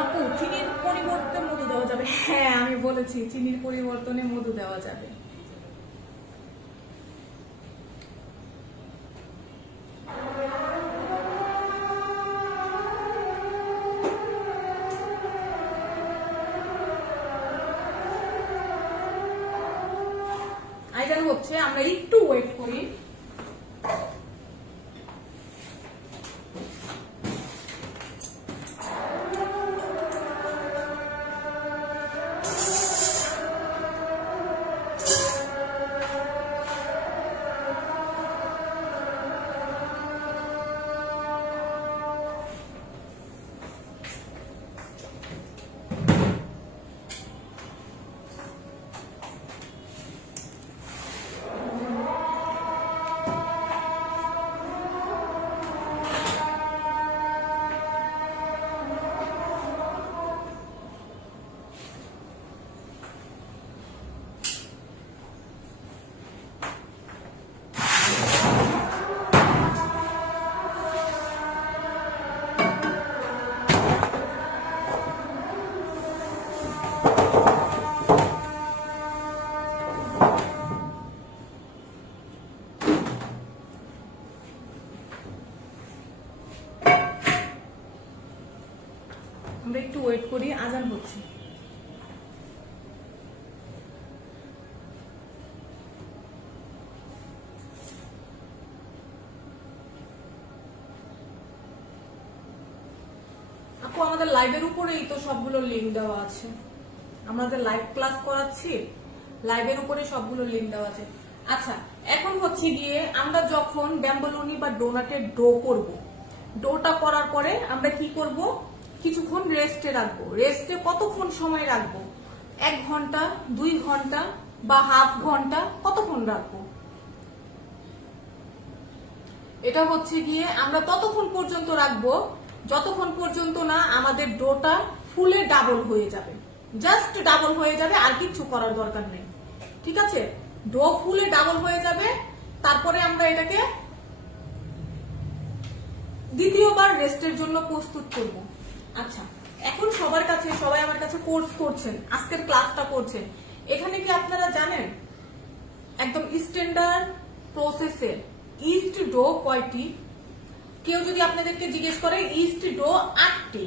আপু, চিনির পরিবর্তে মধু দেওয়া যাবে? হ্যাঁ, আমি বলেছি চিনির পরিবর্তনে মধু দেওয়া যাবে। আইজান হচ্ছে, আমরা একটু ওয়েট করি। আমরা একটু ওয়েট করি, আজান হচ্ছে। আপু, আমাদের লাইভের উপরেই তো সবগুলো লিংক দেওয়া আছে। আমরা যে লাইভ ক্লাস করাচ্ছি, লাইভের উপরে সবগুলো লিংক দেওয়া আছে। আচ্ছা, এখন হচ্ছে গিয়ে আমরা যখন ব্যাম্বলনি বা ডোনাটের ডো করব, ডোটা করার পরে আমরা কি করব, কিছুক্ষণ রেস্টে রাখবো। রেস্টে কতক্ষণ সময় রাখবো? 1 ঘন্টা, 2 ঘন্টা বা হাফ ঘন্টা, কতক্ষণ রাখবো? এটা হচ্ছে গিয়ে আমরা ততক্ষণ পর্যন্ত রাখবো যতক্ষণ পর্যন্ত না আমাদের ডোটা ফুলে ডাবল হয়ে যাবে। জাস্ট ডাবল হয়ে যাবে, আর কিছু করার দরকার নেই। ঠিক আছে, ডো ফুলে ডাবল হয়ে যাবে, তারপরে আমরা এটাকে দ্বিতীয়বার রেস্টের জন্য প্রস্তুত করব। আচ্ছা, এখন সবাই আমার কাছে কোর্স করছেন, আজকের ক্লাসটা করছেন। এখানে কি আপনারা জানেন একদম স্ট্যান্ডার্ড প্রসেসে ইস্ট ডো কয়টি? কেউ যদি আপনাদেরকে জিজ্ঞেস করে, ইস্ট ডো 8টি।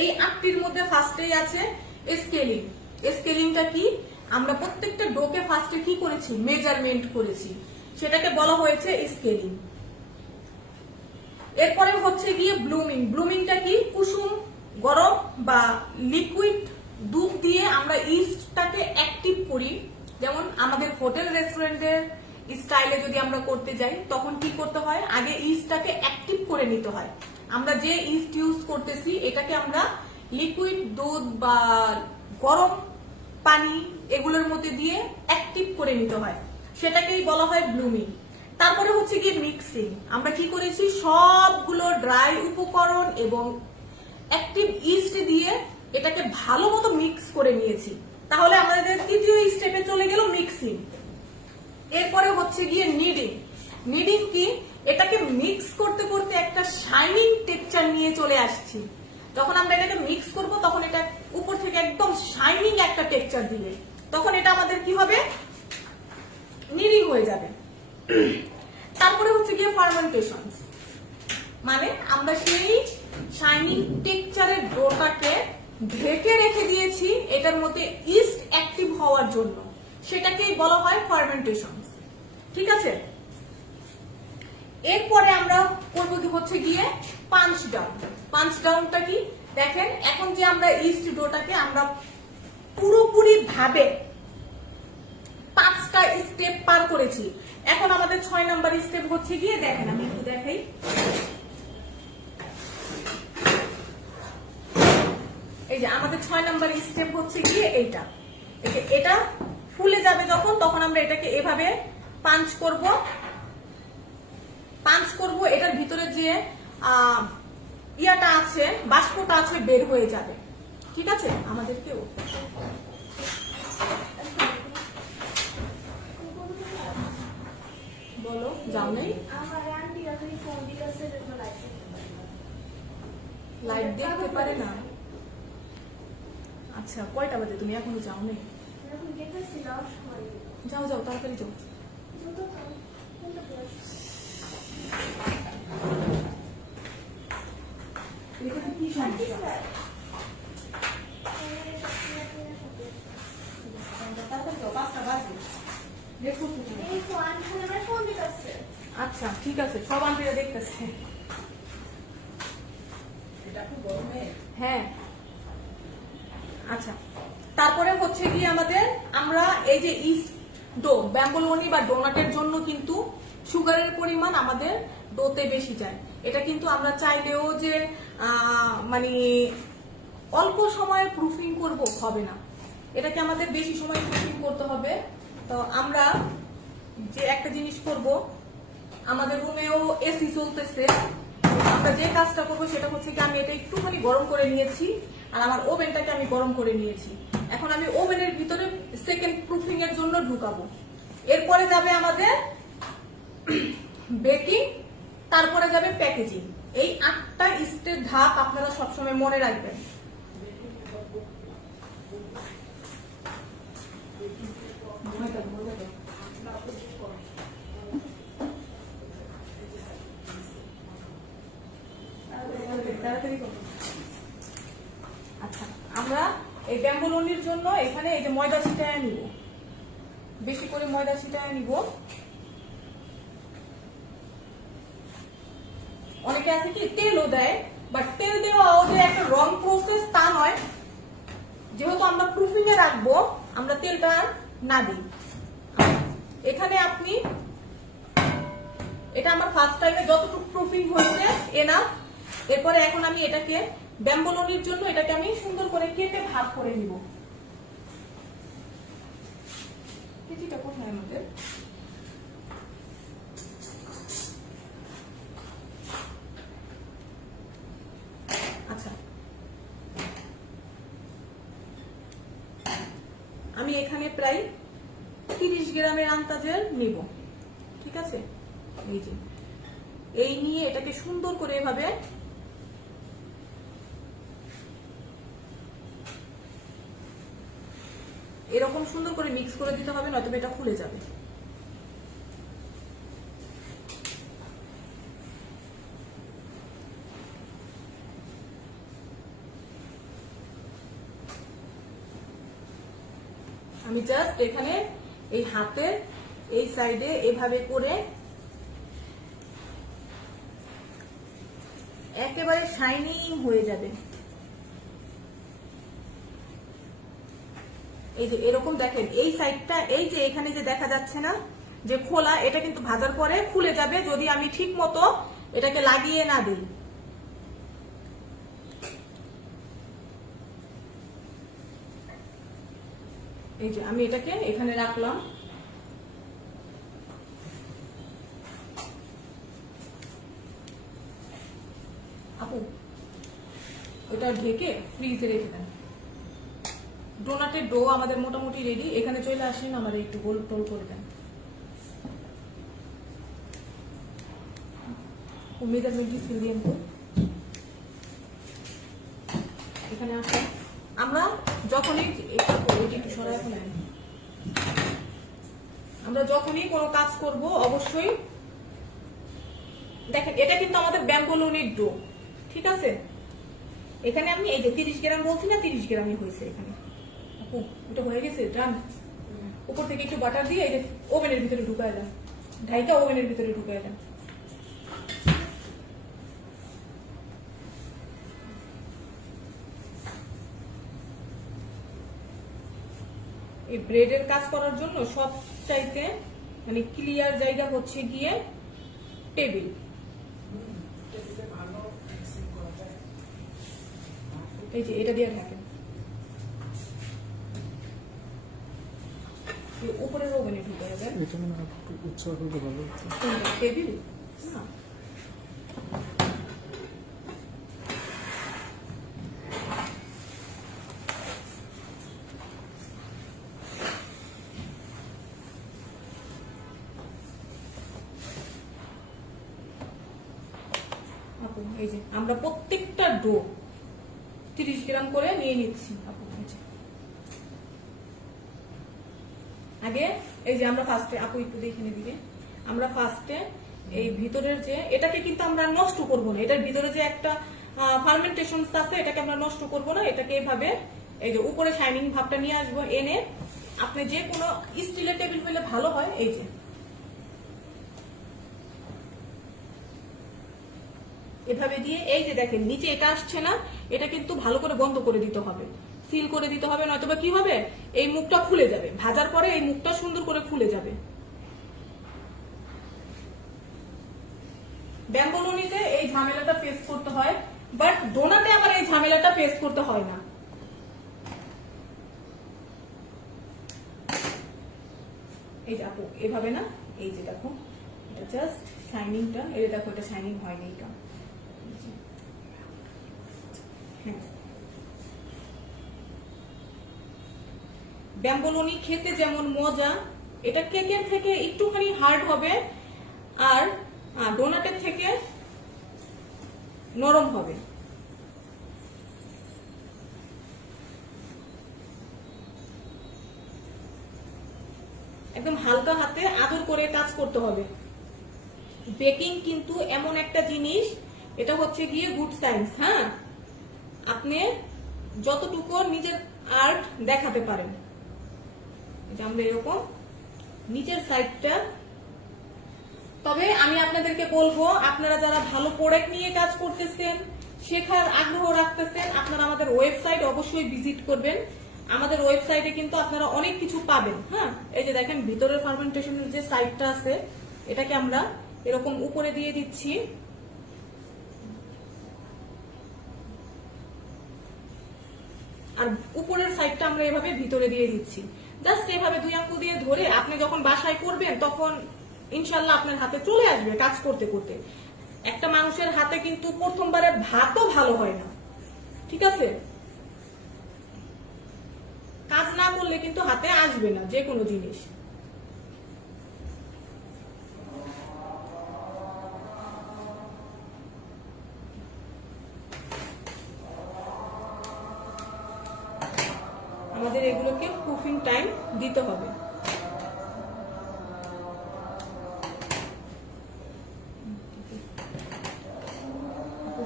এই 8টির মধ্যে ফার্স্টেই আছে স্কেলিং। স্কেলিংটা কি? আমরা প্রত্যেকটা ডোকে ফার্স্টে কি করেছি? মেজারমেন্ট করেছি, সেটাকে বলা হয়েছে স্কেলিং। এরপরে হচ্ছে গিয়ে ব্লুমিং। ব্লুমিংটা কি? কুসুম গরম বা লিকুইড দুধ দিয়ে আমরা ইস্টটাকে অ্যাক্টিভ করি। যেমন আমাদের হোটেল রেস্টুরেন্টের স্টাইলে যদি আমরা করতে যাই, তখন কি করতে হয়? আগে ইস্টটাকে অ্যাক্টিভ করে নিতে হয়। আমরা যে ইস্ট ইউজ করতেছি, এটাকে আমরা লিকুইড দুধ বা গরম পানি এগুলোর মধ্যে দিয়ে অ্যাক্টিভ করে নিতে হয়, সেটাকেই বলা হয় ব্লুমিং। তারপরে হচ্ছে গিয়ে মিক্সিং। আমরা কি করেছি? সবগুলো ড্রাই উপকরণ এবং অ্যাক্টিভ ইস্ট দিয়ে এটাকে ভালো মতো মিক্স করে নিয়েছি। তাহলে আমাদের তৃতীয় স্টেপে চলে গেল মিক্সিং। এরপরে হচ্ছে গিয়ে নিডিং। নিডিং কি? এটাকে মিক্স করতে করতে একটা শাইনিং টেক্সচার নিয়ে চলে আসছি। যখন আমরা এটাকে মিক্স করব তখন এটা উপর থেকে একদম শাইনিং একটা টেক্সচার দিবে, তখন এটা আমাদের কি হবে? নিডিং হয়ে যাবে। তারপরে হচ্ছে গিয়ে ফার্মেন্টেশন, মানে আমরা সেই শাইনিং টেক্সচারের ডোটাকে ঢেকে রেখে দিয়েছি এটার মধ্যে ইস্ট অ্যাক্টিভ হওয়ার জন্য, সেটাকেই বলা হয় ফার্মেন্টেশন। ঠিক আছে, এরপরে আমরা করব হচ্ছে গিয়ে পাঞ্চ ডাউন। পাঞ্চ ডাউনটা কি? দেখেন, এখন যে আমরা ইস্ট ডোটাকে আমরা পুরোপুরি ভাবে 5টা স্টেপ পার করেছি, এখন আমাদের 6 নাম্বার স্টেপ হচ্ছে গিয়ে, দেখেন আমি একটু দেখাই। এই যে আমাদের 6 নাম্বার স্টেপ হচ্ছে গিয়ে এইটা। এটা ফুলে যাবে যখন, তখন আমরা এটাকে এভাবে পাঞ্চ করব। পাঞ্চ করব, এটার ভিতরে যে ইয়াটা আছে, বাষ্পটা আছে, বের হয়ে যাবে। ঠিক আছে, আমাদেরকেও বলো, যাও নেই লাইট দেখতে পারে না। আচ্ছা, কয়টা বাজে? তুমি এখনো যাও নেই? যাও যাও, তাড়াতাড়ি যাও। কি সমস্যা? আচ্ছা ঠিক আছে, সব আন্টিরা দেখতেছে। হ্যাঁ, আচ্ছা। তারপরে হচ্ছে কি আমাদের, আমরা এই যে ইস্ট ডো, ব্যাম্বোলোনি বা ডোনাটের জন্য কিন্তু সুগারের পরিমাণ আমাদের ডোতে বেশি যায়। এটা কিন্তু আমরা চাইলেও যে মানে অল্প সময়ে প্রুফিং করব, হবে না। এটাকে আমাদের বেশি সময় প্রুফিং করতে হবে। তো আমরা যে একটা জিনিস করব, আমাদের রুমেও এসি চলতেছে, আমরা যে কাজটা করবো সেটা হচ্ছে কি, আমি এটা একটুখানি গরম করে নিয়েছি আর আমার ওভেনটাকে আমি গরম করে নিয়েছি। এখন আমি ওভেনের ভিতরে সেকেন্ড প্রুফিং এর জন্য ঢুকাবো। এরপরে যাবে আমাদের বেকিং, তারপরে যাবে প্যাকেজিং। এই 8টা স্টেপ ধাপ আপনারা সবসময় মনে রাখবেন। আচ্ছা, আমরা এই ব্যাম্বোলোনির জন্য এখানে এই যে ময়দা ছিটায় নিব, বেশি করে ময়দা ছিটায় নিব। অনেকে আছে কি তেলও দেয়, বাট তেল দেওয়াও যে একটা রং প্রসেস তা নয়। যেহেতু আমরা প্রুফিং এ রাখবো, আমরা তেলটা না দিই। এখানে আপনি, এটা আমার ফার্স্ট টাইমে যতটুকু প্রুফিং হয়েছে এনাফ। এরপরে এখন আমি এটাকে ব্যাম্বোলোনির জন্য এটাকে আমি সুন্দর করে কেটে ভাগ করে নিব। কেজিটা কোথায় আমাদের? আচ্ছা, আমি এখানে প্রায় 30 গ্রামের আন্দাজের নিব। ঠিক আছে, এই যে এই নিয়ে এটাকে সুন্দর করে এভাবে এরকম সুন্দর করে মিক্স করে দিতে হবে, নয়তো এটা খুলে যাবে। আমি জাস্ট এখানে এই হাতের এই সাইডে এভাবে করে একেবারে শাইনিং হয়ে যাবে। এই যে এরকম দেখেন, এই সাইডটা, এই যে এখানে যে দেখা যাচ্ছে না যে খোলা, এটা কিন্তু ভাজার পরে খুলে যাবে যদি আমি ঠিক মতো এটাকে লাগিয়ে না দিই। এই যে আমি এটাকে এখানে রাখলাম। আপু ওটা ঢেকে ফ্রিজে রেখে দেন। ডোনাটের ডো আমাদের মোটামুটি রেডি। এখানে চলে আসেন, আমাদের একটু গোল টোল করে দেন। মেজারমেন্ট স্কেল দিয়ে এখানে আসেন। আমরা যখনই একটু সরাই এখন আমরা যখনই কোনো কাজ করব অবশ্যই দেখেন, এটা কিন্তু আমাদের ব্যাম্বোলিনির ডো, ঠিক আছে। এখানে আমি এই যে 30 গ্রাম বলছি না, 30 গ্রামই হয়েছে এখানে। ওটা হয়ে গেছে ডান। উপর থেকে একটু বাটার দিয়ে এই যে ওভেনের ভিতরে ঢুকায় দেন, ঢাইকা ওভেনের ভিতরে ঢুকায় দেন। এই ব্রেডের কাজ করার জন্য সব চাইতে মানে ক্লিয়ার জায়গা হচ্ছে গিয়ে টেবিল। এই যে এটা দিয়ে ঢাকেন, উপরের ওভেনে ঢুকে যাবেন। এটা মানে একটু উৎসাহ করতে ভালো টেবিল না, এই যে আমরা প্রত্যেকটা ডো 30 গ্রাম করে নিয়ে নিচ্ছি। আগে এই যে আমরা ফার্স্টে, আপু একটু দেখে দিবে, আমরা ফার্স্টে এই ভিতরের যে এটাকে কিন্তু আমরা নষ্ট করব না, এটার ভিতরে যে একটা ফার্মেন্টেশন আছে এটাকে আমরা নষ্ট করব না। এটাকে এভাবে এই যে উপরে শাইনিং ভাবটা নিয়ে আসবো, এনে আপনি যে কোনো স্টিলের টেবিল হলে ভালো হয়। এই যে এভাবে দিয়ে এই যে দেখেন নিচে এটা আসছে না, এটা কিন্তু ভালো করে বন্ধ করে দিতে হবে, সিল করে দিতে হবে, নয়তোবা কি হবে এই মুখটা খুলে যাবে, ভাজার পরে এই মুখটা সুন্দর করে খুলে যাবে। ব্যাম্বোলিনিতে এই ঝামেলাটা ফেস করতে হয়, বাট ডোনাটে আবার এই ঝামেলাটা ফেস করতে হয় না। এই যে আপু এভাবে না, এই যে দেখো এটা জাস্ট শাইনিংটা, এই দেখো এটা শাইনিং হয়নি এটা। ব্যাম্বোলিনি খেতে যেমন মজা, এটা কেকের থেকে একটুখানি হার্ড হবে আর ডোনাটের থেকে নরম হবে। একদম হালকা হাতে আদর করে কাজ করতে হবে। বেকিং কিন্তু এমন একটা জিনিস, এটা হচ্ছে গিয়ে গুড সায়েন্স। হ্যাঁ, আপনি যতটুকু নিজের আর্ট দেখাতে পারেন। আমরা এরকম নিচের সাইডটা, তবে আমি আপনাদেরকে বলবো আপনারা যারা ভালো প্রোডাক্ট নিয়ে কাজ করতেছেন, শেখার আগ্রহ রাখতেছেন, আপনারা আমাদের ওয়েবসাইট অবশ্যই ভিজিট করবেন। আমাদের ওয়েবসাইটে কিন্তু আপনারা অনেক কিছু পাবেন। হ্যাঁ, এই যে দেখেন ভিতরের ফার্মেন্টেশনের যে সাইডটা আছে এটাকে আমরা এরকম উপরে দিয়ে দিচ্ছি। আর উপরের সাইডটা আমরা এভাবে ভিতরে দিয়ে দিচ্ছি। জাস্ট এভাবে 2 আঙ্গুল দিয়ে ধরে আপনি যখন বাসায় করবেন তখন ইনশাল্লাহ আপনার হাতে চলে আসবে কাজ করতে করতে। একটা মানুষের হাতে কিন্তু প্রথমবারের ভাতও ভালো হয় না, ঠিক আছে। কাজ না করলে কিন্তু হাতে আসবে না যে কোনো জিনিস। আমাদের এগুলোকে প্রুফিং টাইম দিতে হবে।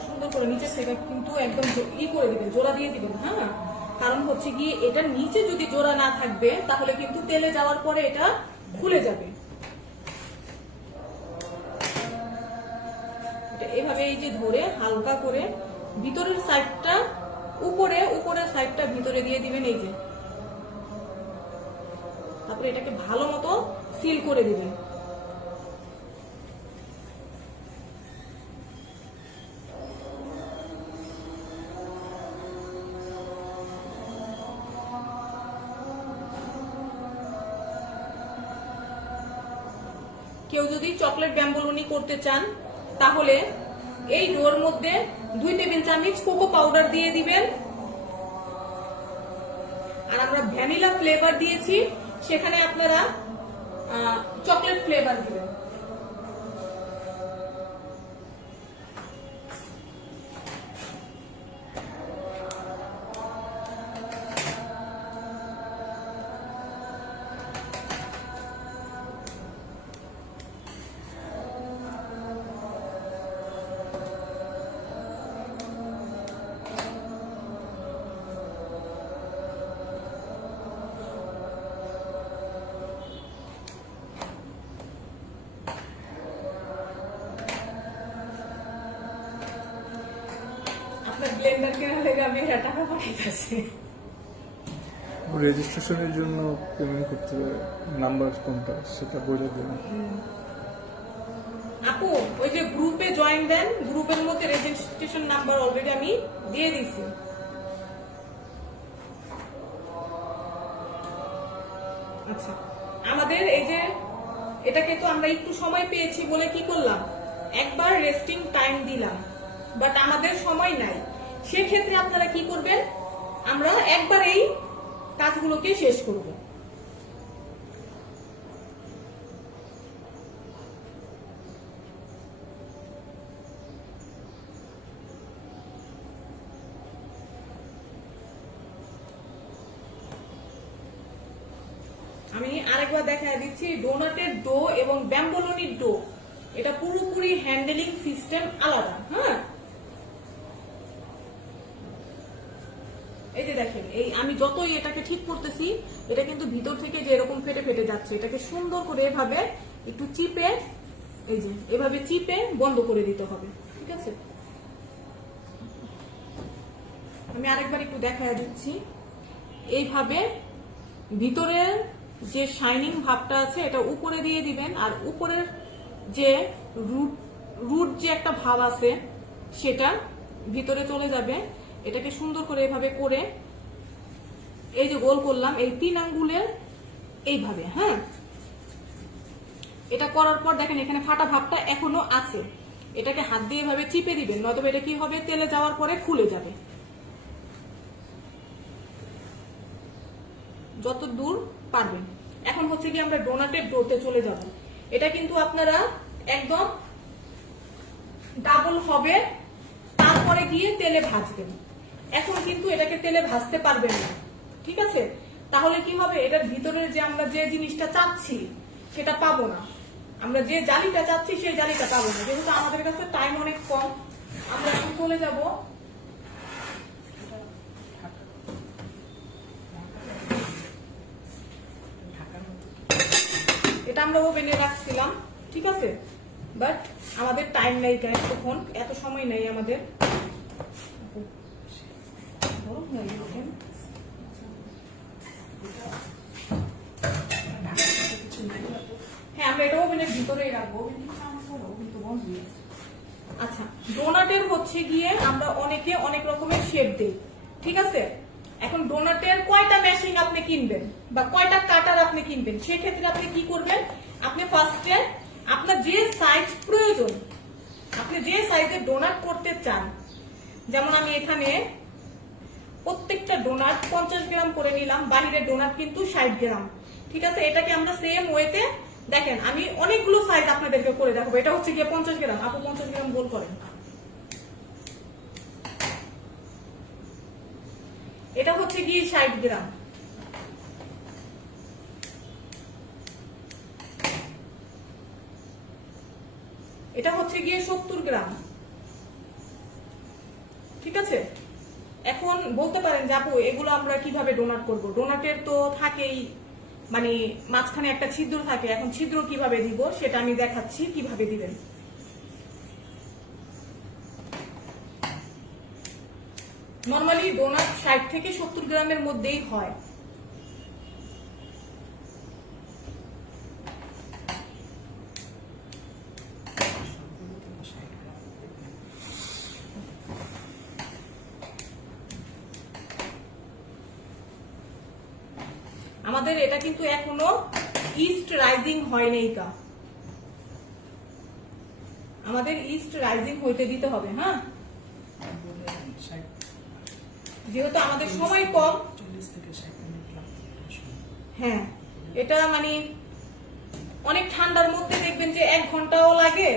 সুন্দর করে নিচে থেকে কিন্তু একদম করে দিবেন, জোড়া দিয়ে দিবেন। হ্যাঁ, কারণ হচ্ছে গিয়ে এটার নিচে যদি জোড়া না থাকবে তাহলে কিন্তু তেলে যাওয়ার পরে এটা খুলে যাবে। এভাবে এই যে ধরে হালকা করে ভিতরের সাইডটা উপরে, উপরের সাইডটা ভিতরে দিয়ে দিবেন। এই যে তারপরে এটাকে ভালো মতো সিল করে দিবেন। কেউ যদি চকলেট ব্যাম্বোলিনি করতে চান তাহলে এই ডোর মধ্যে 2 টেবিল চামচ কোকো পাউডার দিয়ে দিবেন। আর আমরা ভ্যানিলা ফ্লেভার দিয়েছি, সেখানে আপনারা চকলেট ফ্লেভার দিবেন। ব্লেন্ডার কেনার লেগে আমি টাকা পাঠাইতেছি। রেজিস্ট্রেশনের জন্য পেমেন্ট করতে নাম্বার কোনটা সেটা বলে দেন। আপু ওই যে গ্রুপে জয়েন দেন, গ্রুপের মধ্যে রেজিস্ট্রেশন নাম্বার অলরেডি আমি দিয়ে দিছি। আচ্ছা, আমাদের এই যে এটাকে তো আমরা একটু সময় পেয়েছি বলে কি করলাম, একবার রেস্টিং টাইম দিলাম, বাট আমাদের সময় নাই। সেক্ষেত্রে আপনারা কি করবেন, আমরা একবার এই কাজগুলোকে শেষ করব। আমি আরেকবার দেখায় দিচ্ছি, ডোনাটের ডো এবং ব্যাম্বোলোনির ডো এটা পুরোপুরি হ্যান্ডেলিং সিস্টেম আলাদা। হ্যাঁ, এই যে দেখেন, এই আমি যতই এটাকে ঠিক করতেছি, এটা কিন্তু ভিতর থেকে যে এরকম ফেটে ফেটে যাচ্ছে। এটাকে সুন্দর করে এভাবে একটু চিপে, এই যে এভাবে চিপে বন্ধ করে দিতে হবে। ঠিক আছে, আমি আরেকবার একটু দেখায় দিচ্ছি। এইভাবে ভিতরের যে শাইনিং ভাবটা আছে এটা উপরে দিয়ে দিবেন, আর উপরের যে রুট যে একটা ভাব আছে সেটা ভিতরে চলে যাবে। এটাকে সুন্দর করে এভাবে করে এই যে গোল করলাম, এই 3 আঙ্গুলের এইভাবে। হ্যাঁ, এটা করার পর দেখেন এখানে ফাটা ভাবটা এখনো আছে, এটাকে হাত দিয়ে এভাবে চিপে দিবেন, নয়তো এটা কি হবে, তেলে যাওয়ার পরে খুলে যাবে। যত দূর পারবেন। এখন হচ্ছে কি আমরা ডোনাটের ডোতে চলে যাব। এটা কিন্তু আপনারা একদম ডাবল হবে, তারপরে গিয়ে তেলে ভাজবেন। এখন কিন্তু এটাকে তেলে ভাজতে পারবেন না, ঠিক আছে? তাহলে কি হবে, এটার ভিতরের যে আমরা যে জিনিসটা চাচ্ছি সেটা পাবো না। আমরা যে জালিটা চাচ্ছি সেই জালিটা পাবো না, যেহেতু আমাদের কাছে টাইম অনেক কম। আমরা এখন চলে যাব এটা আমরা ওভেনে রাখছিলাম, ঠিক আছে, বাট আমাদের টাইম নেই, তখন এত সময় নেই আমাদের। হ্যাঁ, আমরা এটা ওভেনের ভিতরেই রাখবো। আচ্ছা, ডোনাটের হচ্ছে গিয়ে আমরা অনেকে অনেক রকমের শেপ দেই, ঠিক আছে? এখন ডোনাটের কয়টা মেশিন আপনি কিনবেন বা কয়টা কাটার আপনি কিনবেন, সেক্ষেত্রে আপনি কি করবেন, আপনি ফার্স্টে আপনার যে সাইজ প্রয়োজন, আপনি যে সাইজে ডোনাট করতে চান, যেমন আমি এখানে প্রত্যেকটা ডোনাট 50 গ্রাম করে নিলাম, বাহিরের ডোনাট কিন্তু 60 গ্রাম, ঠিক আছে? এটাকে আমরা সেম ওয়েতে, দেখেন আমি অনেকগুলো সাইজ আপনাদেরকে করে দেখাবো। এটা হচ্ছে গিয়ে 50 গ্রাম, আপু 50 গ্রাম গোল করেন। এটা হচ্ছে গিয়ে 60 গ্রাম, এটা হচ্ছে গিয়ে 70 গ্রাম, ঠিক আছে? এখন বলতে পারেন যে আপু এগুলো আমরা কিভাবে ডোনাট করব? ডোনাটের তো থাকেই, মানে মাঝখানে একটা ছিদ্র থাকে, এখন ছিদ্র কিভাবে দিব সেটা আমি দেখাচ্ছি কিভাবে দিবেন। নরমালি ডোনাট 60 থেকে 70 গ্রামের মধ্যেই হয়। আমাদের এটা কিন্তু এখনো ইস্ট রাইজিং হয় নাই, আমাদের ইস্ট রাইজিং হইতে দিতে হবে। হ্যাঁ, যেহেতু আমাদের সময় কম, হ্যাঁ এটা মানে অনেক ঠান্ডার মধ্যে দেখবেন যে 1 ঘন্টাও লাগে,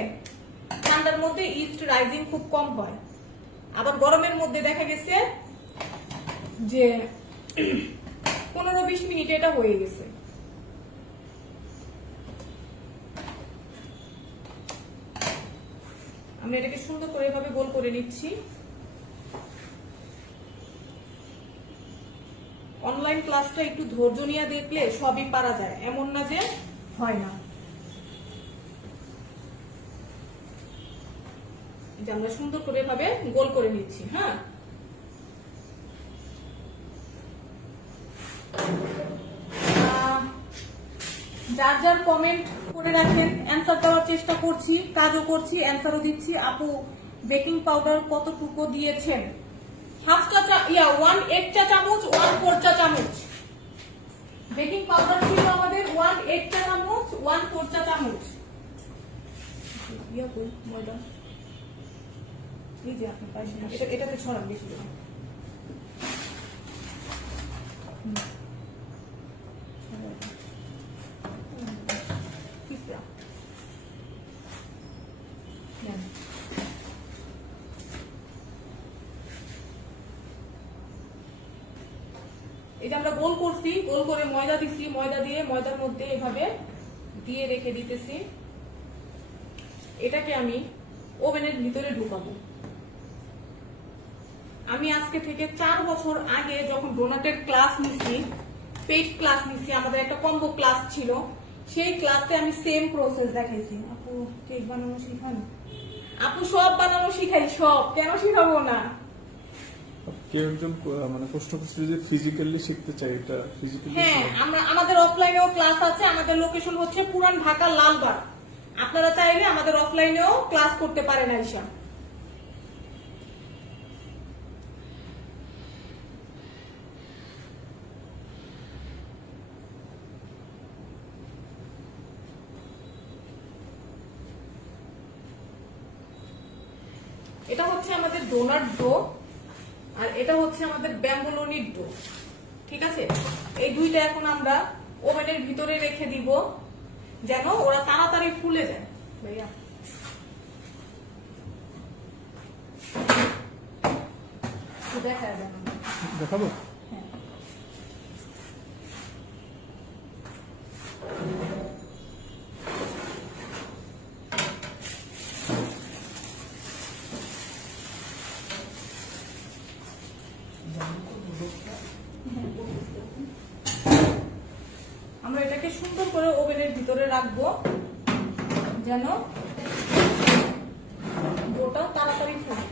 ঠান্ডার মধ্যে ইস্ট রাইজিং খুব কম হয়। আবার গরমের মধ্যে দেখা গেছে যে 15-20 মিনিটে এটা হয়ে গেছে। আমরা এটাকে সুন্দর করে এভাবে গোল করে নিচ্ছি। অনলাইন ক্লাসটা একটু ধৈর্য নিয়ে দেখলে সবই পারা যায়, এমন না যে হয় না। যে আমরা সুন্দর করে এভাবে গোল করে নিচ্ছি। হ্যাঁ, যার যার কমেন্ট করে রাখেন, অ্যান্সার দেওয়ার চেষ্টা করছি, কাজও করছি, অ্যান্সারও দিচ্ছি। আপু বেকিং পাউডার কতটুকু দিয়েছেন? 1/8 চা চামচ, 1/4 চা চামচ বেকিং পাউডার ছিল আমাদের। 1/8 চা চামচ, 1/4 চা চামচ ময়দা। এই যে আপনি পাইছেন, এটাতে ছড়ান বেশি করে। এই যে আমরা গোল করছি, গোল করে ময়দা দিচ্ছি, ময়দা দিয়ে ময়দার মধ্যে এভাবে দিয়ে রেখে দিতেছি। এটাকে আমি ওভেনের ভিতরে ঢুকাবো। আমি আজকে থেকে 4 বছর আগে যখন ডোনাটের ক্লাস নিছি, পেইড ক্লাস নিছি, আমাদের একটা কম্বো ক্লাস ছিল, সেই ক্লাসে আমি সেম প্রসেস দেখাইছি। আপু কেক বানানো শিখান? আপু সব বানানো শিখাই, সব, কেন শিখাবো না? কেউ একজন মানে প্রশ্ন করছে যে ফিজিক্যালি শিখতে চাই, এটা ফিজিক্যালি? হ্যাঁ, আমাদের অফলাইনেও ক্লাস আছে। আমাদের লোকেশন হচ্ছে পুরান ঢাকা লালবাগ। আপনারা চাইলে আমাদের অফলাইনেও ক্লাস করতে পারেন আইসা। এটা হচ্ছে আমাদের ডোনাট ডো, আর এটা হচ্ছে আমাদের ব্যাম্বোলোনির ডো। ঠিক আছে, এই দুইটা এখন আমরা ওভেনের ভিতরে রেখে দিব যেন ওরা তাড়াতাড়ি ফুলে যায়। ভাইয়া দেখা যাবে, দেখাবো? হ্যাঁ। আমরা এটাকে সুন্দর করে ওভেনের ভিতরে রাখবো যেন ডোটা তাড়াতাড়ি ফুলে।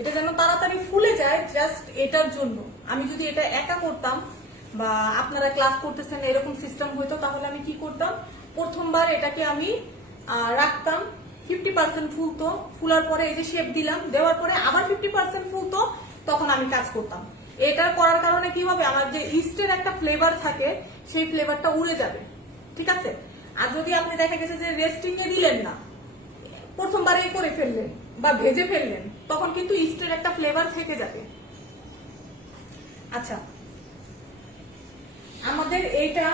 এটা যেন তাড়াতাড়ি ফুলে যায়, জাস্ট এটার জন্য। আমি যদি এটা একা করতাম বা আপনারা ক্লাস করতেছেন এরকম সিস্টেম হইতো, তাহলে আমি কি করতাম, প্রথমবার এটাকে আমি রাখতাম, 50% ফুলতো, ফুলার পরে এই যে শেপ দিলাম, দেওয়ার পরে আবার 50% ফুলতো, তখন আমি কাজ করতাম। এটা করার কারণে কি হবে, আমার যে ইস্টের একটা ফ্লেভার থাকে সেই ফ্লেভারটা উড়ে যাবে। ঠিক আছে, আর যদি আপনি দেখা গেছে যে রেস্টিং এ দিলেন না, প্রথমবারে করে ফেললেন বা ভেজে ফেললেন, তখন কিন্তু ইস্টের একটা ফ্লেভার থেকে যাবে। আচ্ছা, আমাদের এইটা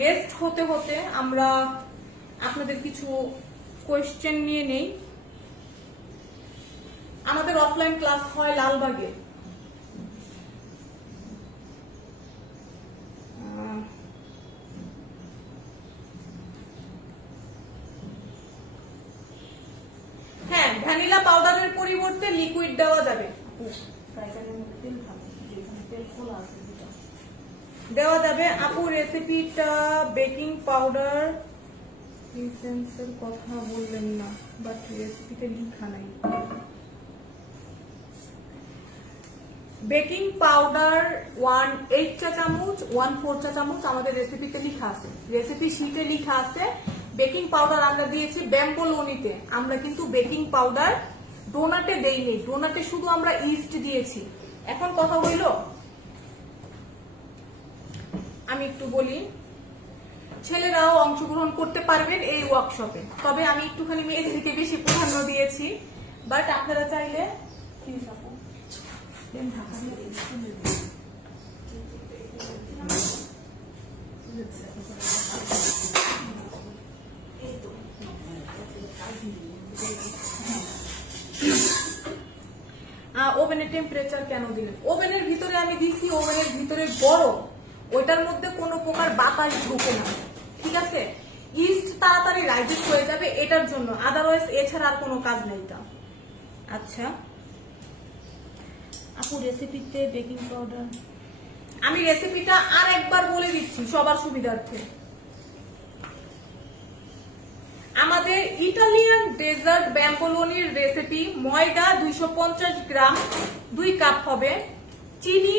রেস্ট হতে হতে আমরা আপনাদের কিছু কোয়েশ্চেন নিয়ে নেই। আমাদের অফলাইন ক্লাস হয় লালবাগে। হ্যাঁ, ভ্যানিলা পাউডারের পরিবর্তে লিকুইড দেওয়া যাবে, দেওয়া যাবে। আপু রেসিপিটা বেকিং পাউডার এসেন্সের কথা বললেন না, বাট রেসিপিতে লেখা নাই। বেকিং পাউডার 1/8 চা চামচ, 1/4 চা চামচ আমাদের রেসিপিতে লেখা আছে, রেসিপি শিটে লেখা আছে। বেকিং পাউডার আমরা দিয়েছি ব্যাম্বোলোনিতে, আমরা কিন্তু বেকিং পাউডার ডোনাটে দেইনি, ডোনাটে শুধু আমরা ইস্ট দিয়েছি। এখন কথা হইল আমি একটু বলি, ছেলেরাও অংশগ্রহণ করতে পারবেন এই ওয়ার্কশপে, তবে আমি একটুখানি মেয়েদেরকে বেশি প্রাধান্য দিয়েছি। বাট আপনারা চাইলে প্লিজ আপু ওভেনের টেম্পারেচার কেন দিলেন? ওভেনের ভিতরে আমি দিছি, ওভেনের ভিতরে গরম, ওইটার মধ্যে কোনো প্রকার বাতাস ঢুকে না, ঠিক আছে? ইস্ট তাড়াতাড়ি রাইজেস হয়ে যাবে এটার জন্য, আদারওয়াইজ এছাড়া আর কোনো কাজ নেই তা। আচ্ছা আপু রেসিপিতে বেকিং পাউডার, আমি রেসিপিটা আর একবার বলে দিচ্ছি সবার সুবিধার্থে। আমাদের ইটালিয়ান ডেজার্ট ব্যাম্বোলোনির রেসিপি, ময়দা 250 গ্রাম 2 কাপ হবে, চিনি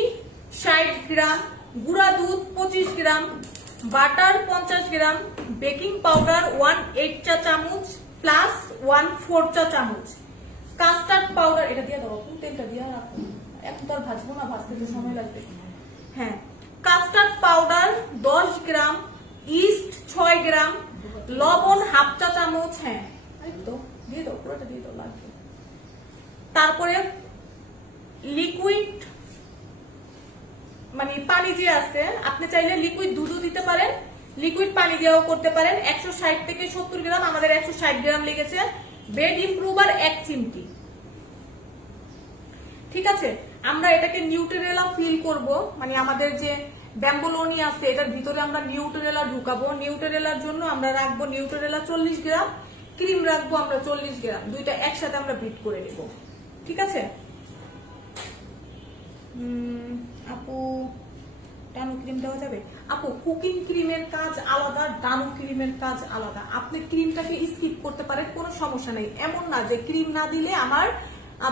60 গ্রাম, গুঁড়া দুধ 25 গ্রাম, বাটার 50 গ্রাম, বেকিং পাউডার 1/8 চা চামচ প্লাস 1/4 চা চামচ, কাস্টার্ড পাউডার, এটা দিয়ে দাও তেলটা দিয়ে রাখো, এখন তো আর ভাজবো না, ভাজতে তো সময় লাগবে। হ্যাঁ, কাস্টার্ড পাউডার 10 গ্রাম, ইস্ট 6 গ্রাম, লবণ 1/2 চা চামচ, হ্যাঁ তো দিয়ে দাও, পুরোটা দিয়ে দাও লাগবে। তারপরে লিকুইড মানে পানি যে আছে, আপনি চাইলে লিকুইড দুধও দিতে পারেন, লিকুইড পানি দিয়েও করতে পারেন। 160 থেকে 70 গ্রাম, আমাদের 160 গ্রাম লেগেছে। বেড ইমপ্রুভার 1 চিমটি, ঠিক আছে? আমরা এটাকে নিউট্রেলা ফিল করব, মানে আমাদের যে ব্যাম্বোলোনি আছে এটার ভিতরে আমরা নিউট্রেলা ঢুকাবো। নিউট্রেলার জন্য আমরা রাখবো নিউট্রেলা 40 গ্রাম, ক্রিম রাখবো আমরা 40 গ্রাম, দুইটা একসাথে আমরা বিট করে নেব, ঠিক আছে? আপু ডানো ক্রিম দেওয়া যাবে? আপু কুকিং ক্রিমের কাজ আলাদা, ডানো ক্রিমের কাজ আলাদা। আপনি ক্রিমটাকে স্কিপ করতে পারেন, কোনো সমস্যা নেই। এমন না যে ক্রিম না দিলে আমার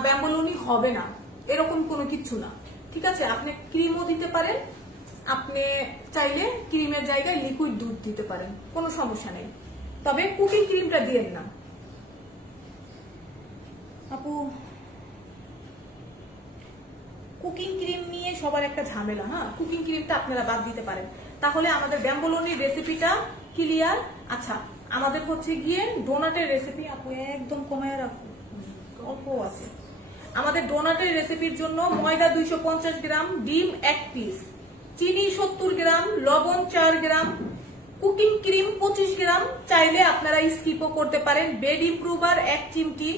ব্যাম্বোলোনি হবে না, এরকম কোনো কিছু না, ঠিক আছে? আপনি ক্রিমও দিতে পারেন, আপনি চাইলে ক্রিমের জায়গায় লিকুইড দুধ দিতে পারেন, কোনো সমস্যা নেই, তবে কুকিং ক্রিমটা দিয়েন না। আপু কুকিং ক্রিম নিয়ে সবার একটা ঝামেলা, হ্যাঁ কুকিং ক্রিমটা আপনারা বাদ দিতে পারেন, তাহলে আমাদের ব্যাম্বোলোনির রেসিপিটা ক্লিয়ার। আচ্ছা আমাদের হচ্ছে গিয়ে ডোনাটের রেসিপি, আপু একদম কমায় রাখুন, অল্প আছে। আমাদের ডোনাটের রেসিপির জন্য ময়দা 250 গ্রাম, ডিম 1 পিস, চিনি 70 গ্রাম, লবণ 4 গ্রাম, কুকিং ক্রিম 25 গ্রাম, চাইলে আপনারা স্কিপও করতে পারেন, বেড ইমপ্রুভার 1 চিমটি,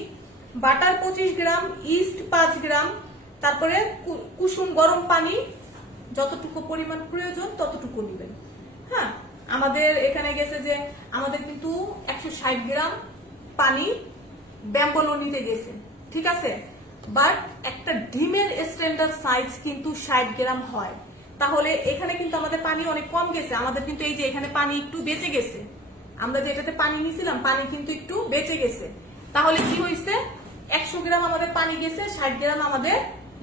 বাটার 25 গ্রাম, ইস্ট 5 গ্রাম, তারপরে কুসুম গরম পানি যতটুকু পরিমাণ প্রয়োজন ততটুকু নেবেন। হ্যাঁ আমাদের এখানে গেছে যে আমাদের কিন্তু 160 গ্রাম পানি ব্যাম্বোলোনিতে গেছে, ঠিক আছে? বাট একটা ডিমের স্ট্যান্ডার্ড সাইজ কিন্তু 60 গ্রাম হয়, তাহলে এখানে কিন্তু আমাদের পানি অনেক কম গেছে। আমাদের কিন্তু এই যে এখানে পানি একটু বেঁচে গেছে, আমরা যেটাতে পানি নিয়েছিলাম পানি কিন্তু একটু বেঁচে গেছে, তাহলে কি হয়েছে? 100 গ্রাম আমাদের পানি গেছে, 60 গ্রাম আমাদের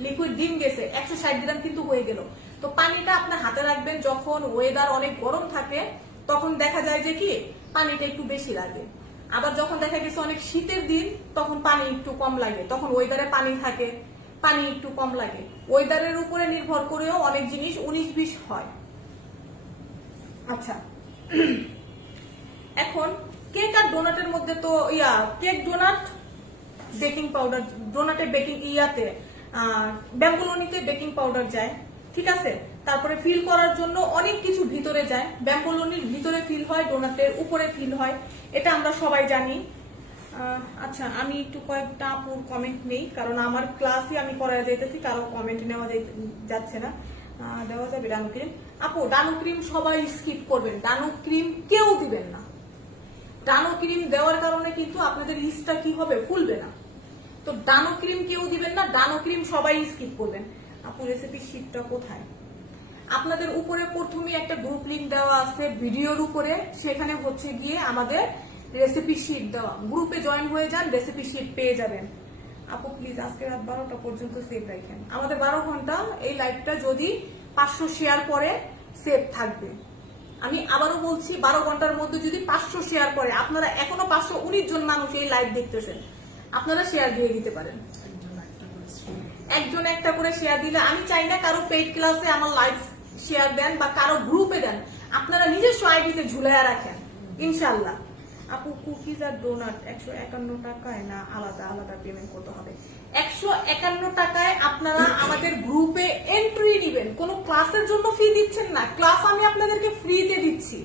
লিকুইড ডিম গেছে, 160 গ্রাম কিন্তু হয়ে গেল। তো পানিটা আপনার হাতে রাখবেন, যখন ওয়েদার অনেক গরম থাকে তখন দেখা যায় যে কি পানিটা একটু বেশি লাগে, আবার যখন দেখা গেছে অনেক শীতের দিন তখন পানি একটু কম লাগে, তখন ওয়েদারে পানি থাকে, পানি একটু কম লাগে। ওয়েদারের উপরে নির্ভর করেও অনেক জিনিস 19-20 হয়। আচ্ছা এখন কেক আর ডোনাটের মধ্যে তো কেক ডোনাট বেকিং পাউডার, ডোনাটে বেকিং ব্যাম্বোলোনিতে বেকিং পাউডার যায়, ঠিক আছে? তারপরে ফিল করার জন্য অনেক কিছু ভিতরে যায়, ব্যাম্বোলোনির ভিতরে ফিল হয়, ডোনাটের উপরে ফিল হয়, এটা আমরা সবাই জানি। আচ্ছা আমি একটু কয়েকটা আপুর কমেন্ট নেই, কারণ আমার ক্লাসই আমি করায় যাইতেছি, কারো কমেন্ট নেওয়া যাচ্ছে না। দেওয়া যাবে ডানো ক্রিম? আপু ডানো ক্রিম সবাই স্কিপ করবেন, ডানো ক্রিম কেউ দিবেন না। ডানো ক্রিম দেওয়ার কারণে কিন্তু আপনাদের লিস্টটা কি হবে, ফুলবে না। তো ডানো ক্রিম কেউ দিবেন না, ডানো ক্রিম সবাই স্কিপ করবেন। আপু রেসিপি শিটটা কোথায়? আপনাদের উপরে প্রথমে একটা গ্রুপ লিংক দেওয়া আছে ভিডিওর উপরে, সেখানে হচ্ছে গিয়ে আমাদের রেসিপি শিট দেওয়া, গ্রুপে জয়েন হয়ে যান, রেসিপি শিট পেয়ে যাবেন। আপু প্লিজ আজকে রাত 12টা পর্যন্ত সেভ রাখেন, আমাদের 12 ঘন্টা এই লাইভটা যদি 500 শেয়ার করে সেভ থাকবে। আমি আবারও বলছি 12 ঘন্টার মধ্যে যদি 500 শেয়ার করে, আপনারা এখনো 519 জন মানুষ এই লাইভ দেখতেছেন, আপনারা শেয়ার দিয়ে দিতে পারেন, একজন একটা করে শেয়ার দিলে। আমি চাই না কারো পেইড ক্লাসে আমার লাইভ শেয়ার দেন বা কারো গ্রুপে দেন, আপনারা নিজস্ব আইডিতে ঝুলাইয়া রাখেন ইনশাল্লাহ। আপু কুকিজ আর ডোনাট 151 টাকায় না আলাদা আলাদা পেমেন্ট করতে হবে? 151 টাকায় আপনারা আমাদের গ্রুপে এন্ট্রি নেবেন, কোনো ক্লাসের জন্য ফি দিচ্ছেন না, ক্লাস আমি আপনাদেরকে ফ্রিতে দিচ্ছি।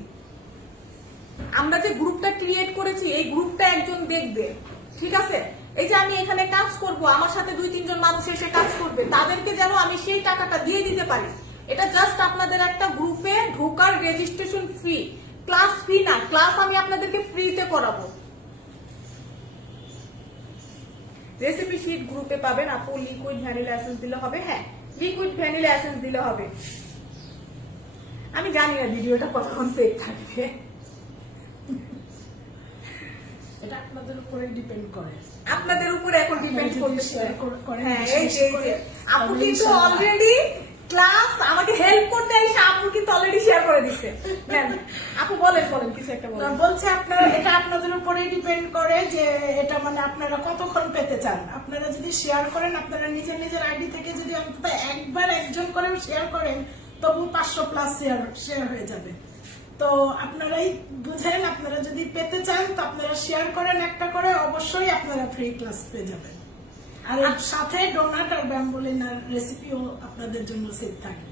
আমরা যে গ্রুপটা ক্রিয়েট করেছি এই গ্রুপটা একজন দেখবে, ঠিক আছে? এই যে আমি এখানে কাজ করব, আমার সাথে 2-3 জন মানুষ এসে কাজ করবে, তাদেরকে যেন আমি সেই টাকাটা দিয়ে দিতে পারি। এটা জাস্ট আপনাদের একটা গ্রুপে ঢোকার রেজিস্ট্রেশন ফি, ক্লাস ফি না, ক্লাস আমি আপনাদেরকে ফ্রিতে করাবো। রেসিপি শীট গ্রুপে পাবেন। আপু লিকুইড ভ্যানিলা এসেন্স দিলে হবে? হ্যাঁ, লিকুইড ভ্যানিলা এসেন্স দিলে হবে। আমি জানি না ভিডিওটা কতক্ষণ সেভ থাকবে, এটা আপনাদের উপরে ডিপেন্ড করে। আপনাদের উপরে এখন ডিপেন্ড করতেছে। হ্যাঁ, এই বেশি যে করে, আপু তাহলে কিন্তু ইনশাআল্লাহ। অলরেডি ক্লাস আমাকে হেল্প করতে এসে আপু কিন্তু অলরেডি শেয়ার করে দিছে। নেন, আপু বলেন কিছু একটা বলেন। বলছে আপনারা, এটা আপনাদের উপরেই ডিপেন্ড করে যে এটা মানে আপনারা কতক্ষণ পেতে চান। আপনারা যদি শেয়ার করেন, আপনারা নিজের নিজের আইডি থেকে যদি অন্তত একবার একজন করে শেয়ার করেন, তবু 500 প্লাস শেয়ার হয়ে যাবে। তো আপনারাই বুঝেন, আপনারা যদি পেতে চান তো আপনারা শেয়ার করেন একটা করে, অবশ্যই আপনারা ফ্রি ক্লাস পেয়ে যাবেন। আর এর সাথে ডোনাট আর ব্যাম্বুলিনার রেসিপিও আপনাদের জন্য সেভ থাকবে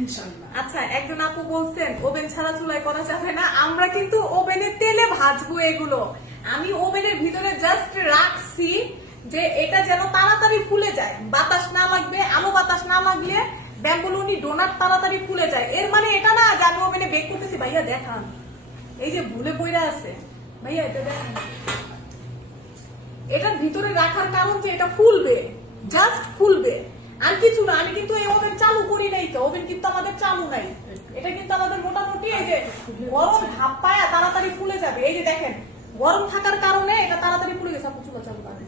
ইনশাআল্লাহ। আচ্ছা, একজন আপু বলছেন ওভেন ছাড়া চুলায় করা যাবে না। আমরা কিন্তু ওভেনে তেলে ভাজবো এগুলো। আমি ওভেনের ভিতরে জাস্ট রাখছি যে এটা যেন তাড়াতাড়ি ফুলে যায়, বাতাস না লাগবে, আলো বাতাস না লাগলে ব্যাম্বুলুনি ডোনাট তাড়াতাড়ি ফুলে যায়। এর মানে এটা না যে আমি ওভেনে বেক করতেছি। ভাইয়া দেখান, এই যে ভুলে পইরা আছে, ভাইয়া এটা দেখান। এটার ভিতরে রাখার কারণ যে এটা ফুলবে, জাস্ট ফুলবে, আর কিছু না। আমি কিন্তু এই ওভেন চালু করি নাই, তো ওভেন কিন্তু আমাদের চালু নাই। এটা কিন্তু আমাদের মোটামুটি এই যে গরম ভাপ পায়া তাড়াতাড়ি ফুলে যাবে। এই যে দেখেন, গরম থাকার কারণে এটা তাড়াতাড়ি ফুলে গেছে। আপু চুলা চালু করেন,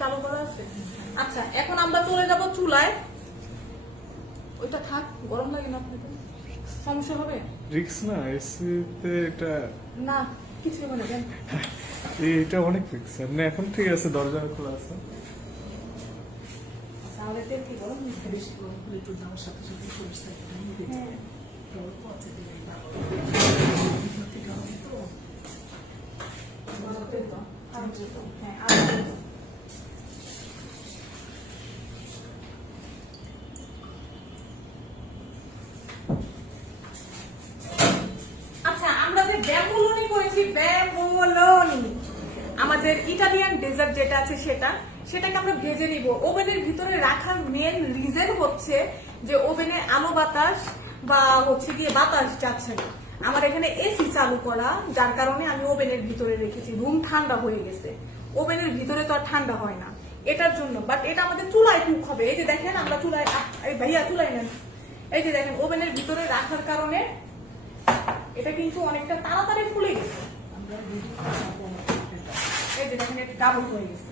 চালু করা আছে? আচ্ছা, এখন আমরা চলে যাব চুলায়। ওইটা থাক, গরম লাগে না আপনাদের? সমস্যা হবে রিক্স না এসিতে এটা? না, কিছু হবে না। দেন এটা অনেক রিক্স। আপনি এখন ঠিক আছে, দরজা খোলা আছে। তাহলে তেল কি গরম? বেশি গরম হলে একটু দেওয়ার সাথে সাথে সরিষা তেল দিয়ে হ্যাঁ। অল্প আছে দিলে ভালো। থেকে হবে তো। গরম তেল তো আর দিত, হ্যাঁ আর দিত। আচ্ছা, আমরা যে ব্যাম্বুলুনি করেছি, ব্যাম্বুলুনি আমাদের ইটালিয়ান ডেজার্ট যেটা আছে সেটাকে আমরা ভেজে নিব। ওভেনের ভিতরে রাখার মেন রিজন হচ্ছে যে ওভেনে আলো বাতাস বা হচ্ছে গিয়ে বাতাস যাচ্ছে না। আমার এখানে এসি চালু করা, যার কারণে আমি ওভেনের ভিতরে রেখেছি। রুম ঠান্ডা হয়ে গেছে, ওভেনের ভিতরে তো আর ঠান্ডা হয় না, এটার জন্য। বাট এটা আমাদের চুলায় কুক হবে। এই যে দেখেন, আমরা চুলায়, ভাইয়া চুলায় নেন, এই যে দেখেন ওভেনের ভিতরে রাখার কারণে এটা কিন্তু অনেকটা তাড়াতাড়ি ফুলে গেছে। আমরা দুটো এই যে দেখেন, এটা ডাবল হয়ে গেছে।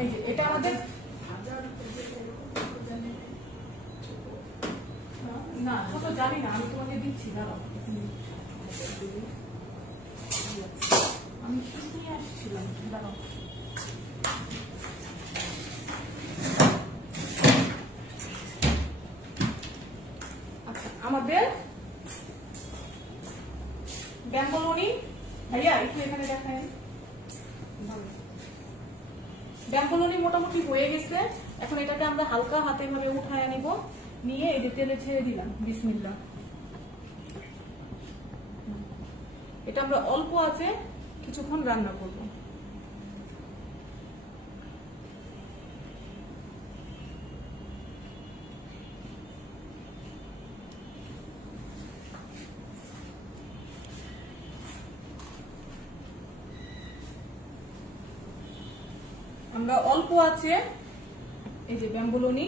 এই যে এটা আমাদের না, ছোট জানি না, আমি তোমাকে দিচ্ছি, দাঁড়াও। আমি কি নিয়ে আসছিলাম, দাঁড়াও। আচ্ছা, আমাদের ব্যাম্বুলুনি, ভাইয়া একটু এখানে দেখায়। ব্যাম্বুলুনি মোটামুটি হয়ে গেছে। এখন এটাকে আমরা হালকা হাতে ভাবে উঠায় নিব, নিয়ে এই যে তেলে ছেড়ে দিলাম। বিসমিল্লাহ। এটা আমরা অল্প আছে কিছুক্ষণ রান্না করব। আমরা অল্প আছে এই যে ব্যাম্বুলুনি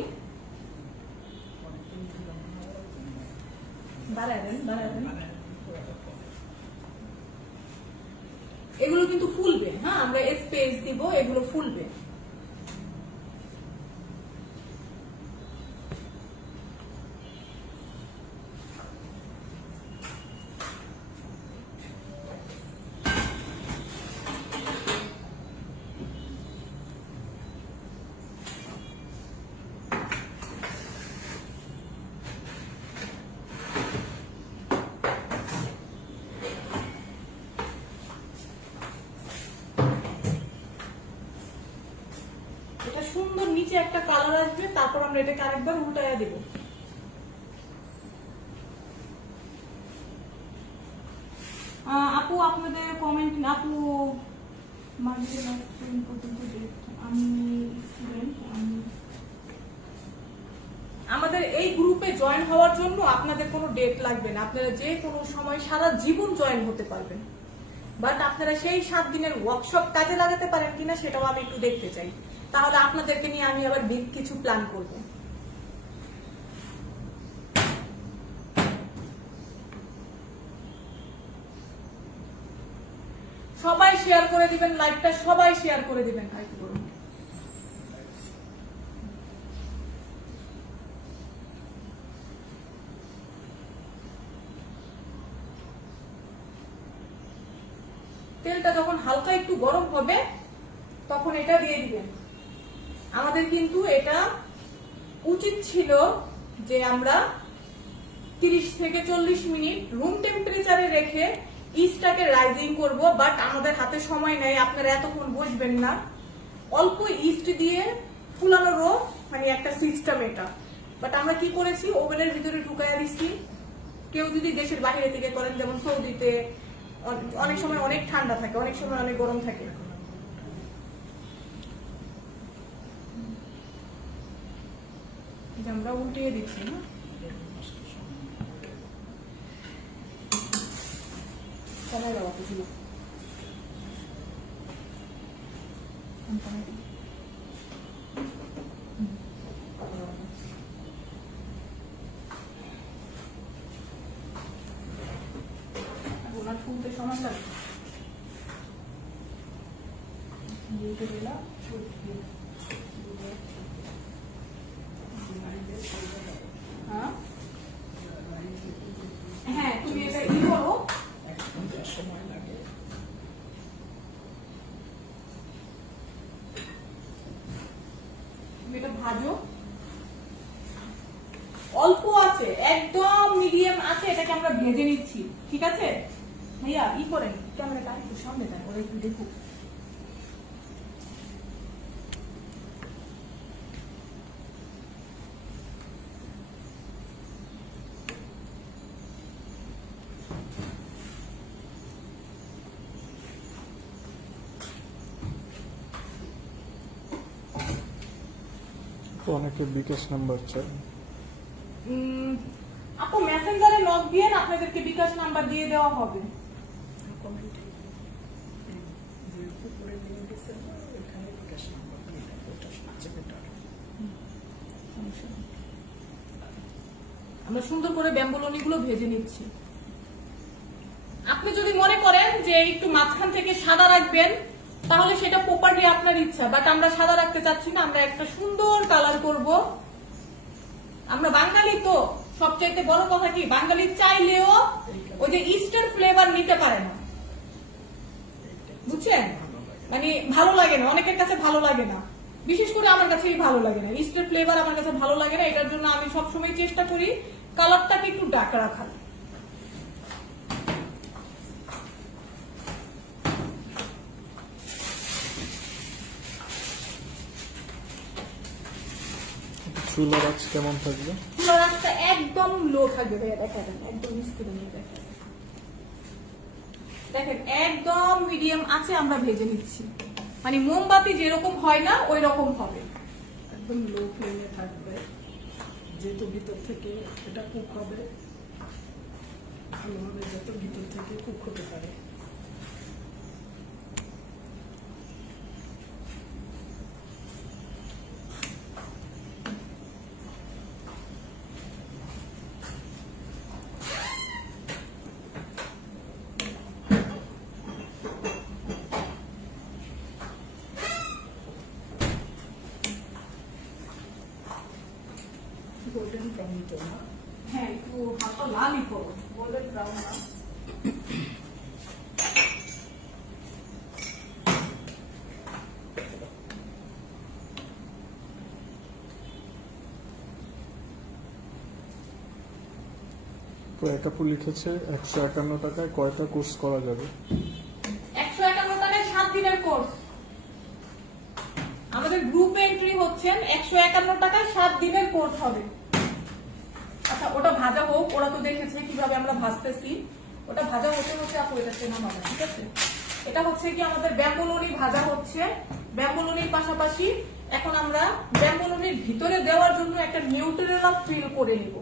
বাড়ায় দেন। এগুলো কিন্তু ফুলবে, হ্যাঁ, আমরা স্পেস দিব, এগুলো ফুলবে। সুন্দর নিচে একটা কালার আসবে, তারপর আমরা এটাকে আরেকবার উল্টায়া দেব। আপু আপনাদের কমেন্ট, আপু মার্চের লাস্ট পর্যন্ত date, আমি স্টুডেন্ট, আমাদের এই গ্রুপে জয়েন হওয়ার জন্য আপনাদের কোনো ডেট লাগবে না, আপনারা যে কোনো সময় সারা জীবন জয়েন হতে পারবেন। বাট আপনারা সেই 7 দিনের ওয়ার্কশপ কাজে লাগাতে পারেন কিনা সেটাও আমি একটু দেখতে চাই, তাহলে আপনাদেরকে নিয়ে আমি আবার বিগ কিছু প্ল্যান করব। সবাই শেয়ার করে দিবেন লাইভটা, সবাই শেয়ার করে দিবেন। আরেকটু করুন। তেলটা যখন হালকা একটু গরম হবে তখন এটা দিয়ে দিবেন। আমাদের কিন্তু এটা উচিত ছিল যে আমরা 30 থেকে 40 মিনিট রুম টেম্পারেচারে রেখে ইস্টটাকে রাইজিং করব, বাট আমাদের হাতে সময় নেই, আপনারা এতক্ষণ বসবেন না। অল্প ইস্ট দিয়ে ফুলানোরও মানে একটা সিস্টেম এটা, বাট আমরা কি করেছি ওভেনের ভিতরে ঢুকাইয়া দিচ্ছি। কেউ যদি দেশের বাইরে থেকে করেন, যেমন সৌদিতে অনেক সময় অনেক ঠান্ডা থাকে, অনেক সময় অনেক গরম থাকে। আমরা উল্টিয়ে দিচ্ছি না, কমাই দেওয়া ছিল। ওনার ফুলতে সময় লাগবে। হ্যাঁ তুমি এটা ই করো, সময় লাগে। তুমি এটা ভাজো অল্প আছে, একদম মিডিয়াম আছে, এটাকে আমরা ভেজে নিচ্ছি। ঠিক আছে ভাইয়া, ই করেন ক্যামেরাটা একটু সামনে দেন, ওরা একটু দেখুক। অনেকে বিকাশ নাম্বার চাই। আপু মেসেঞ্জারে লগ দিয়ে আপনাদেরকে বিকাশ নাম্বার দিয়ে দেওয়া হবে। আমরা সুন্দর করে ব্যাম্বুলনি গুলো ভেজে নিচ্ছি। আপনি যদি মনে করেন যে একটু মাঝখান থেকে সাদা রাখবেন তাহলে সেটা প্রপারলি আপনার ইচ্ছা, বাট আমরা সাদা রাখতে চাচ্ছি না, আমরা একটা সুন্দর কালার করব। আমরা বাঙালি তো, সবচাইতে বড় কথা কি, বাঙালি চাইলেও ওই যে ইস্টার ফ্লেভার নিতে পারে না, বুঝছেন? মানে ভালো লাগে না, অনেকের কাছে ভালো লাগে না, বিশেষ করে আমার কাছেই ভালো লাগে না, ইস্টার ফ্লেভার আমার কাছে ভালো লাগে না। এটার জন্য আমি সবসময় চেষ্টা করি কালারটাকে একটু ডার্ক রাখার। চুলার আঁচ কেমন থাকবে? চুলার আঁচটা একদম লো থাকবে ভাইয়া, দেখা দেন একদম স্ক্রিনে নিয়ে দেখেন, দেখেন একদম মিডিয়াম আছে আমরা ভেজে নিচ্ছি, মানে মোমবাতি যেরকম হয় না ওই রকম হবে। একদম লো ফ্লেমে থাকবে, যেহেতু ভিতর থেকে এটা কুক হবে ভালোভাবে, যত ভিতর থেকে কুক হতে পারে। গোল্ডেন ব্রাউন তো না, হ্যাঁ একটু হালকা লালই করো, গোল্ডেন ব্রাউন না। তো একটা ফুল লিখেছে 151 টাকায় কয়টা কোর্স করা যাবে? 151 টাকায় 7 দিনের কোর্স। আমাদের আমাদের গ্রুপ এন্ট্রি হচ্ছেন 151 টাকায় 7 দিনের কোর্স হবে। আচ্ছা ওটা ভাজা হোক, ওরা তো দেখেছে কিভাবে আমরা ভাজতেছি, ওটা ভাজা হতে হচ্ছে আপু এটা চেনা হবে, ঠিক আছে? এটা হচ্ছে কি আমাদের ব্যাম্বুলনি ভাজা হচ্ছে। ব্যাম্বুলনির পাশাপাশি এখন আমরা ব্যাম্বুলনির ভিতরে দেওয়ার জন্য একটা নিউট্রেলা ফিল করে নিব,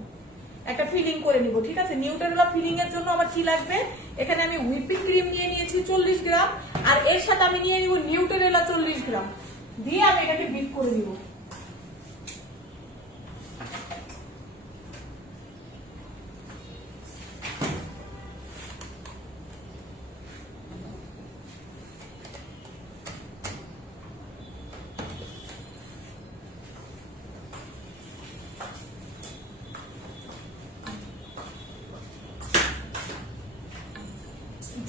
একটা ফিলিং করে নিব, ঠিক আছে? নিউট্রেলা ফিলিং এর জন্য আমার কি লাগবে, এখানে আমি হুইপিং ক্রিম নিয়ে নিয়েছি 40 গ্রাম, আর এর সাথে আমি নিয়ে নিব নিউট্রেলা 40 গ্রাম, দিয়ে আমি এটাকে বিট করে নিব।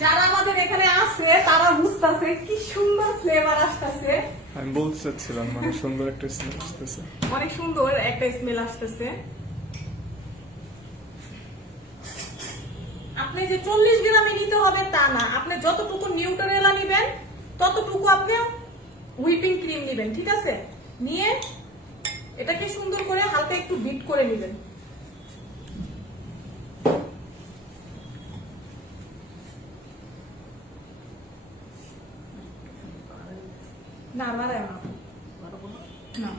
যারা আমাদের এখানে আছে তারা বুঝতেছে কি সুন্দর ফ্লেভার আসতেছে, আমি বলতে চাচ্ছিলাম মানে সুন্দর একটা স্মেল আসতেছে। অনেক সুন্দর একটা স্মেল আসতেছে। আপনি যে 40 গ্রামে নিতে হবে তা না, আপনি যতটুকু নিউট্রেলা নেবেন ততটুকু আপনি হুইপিং ক্রিম নেবেন, ঠিক আছে? নিয়ে এটাকে সুন্দর করে হালকা একটু বিট করে নেবেন। না মারায় না না,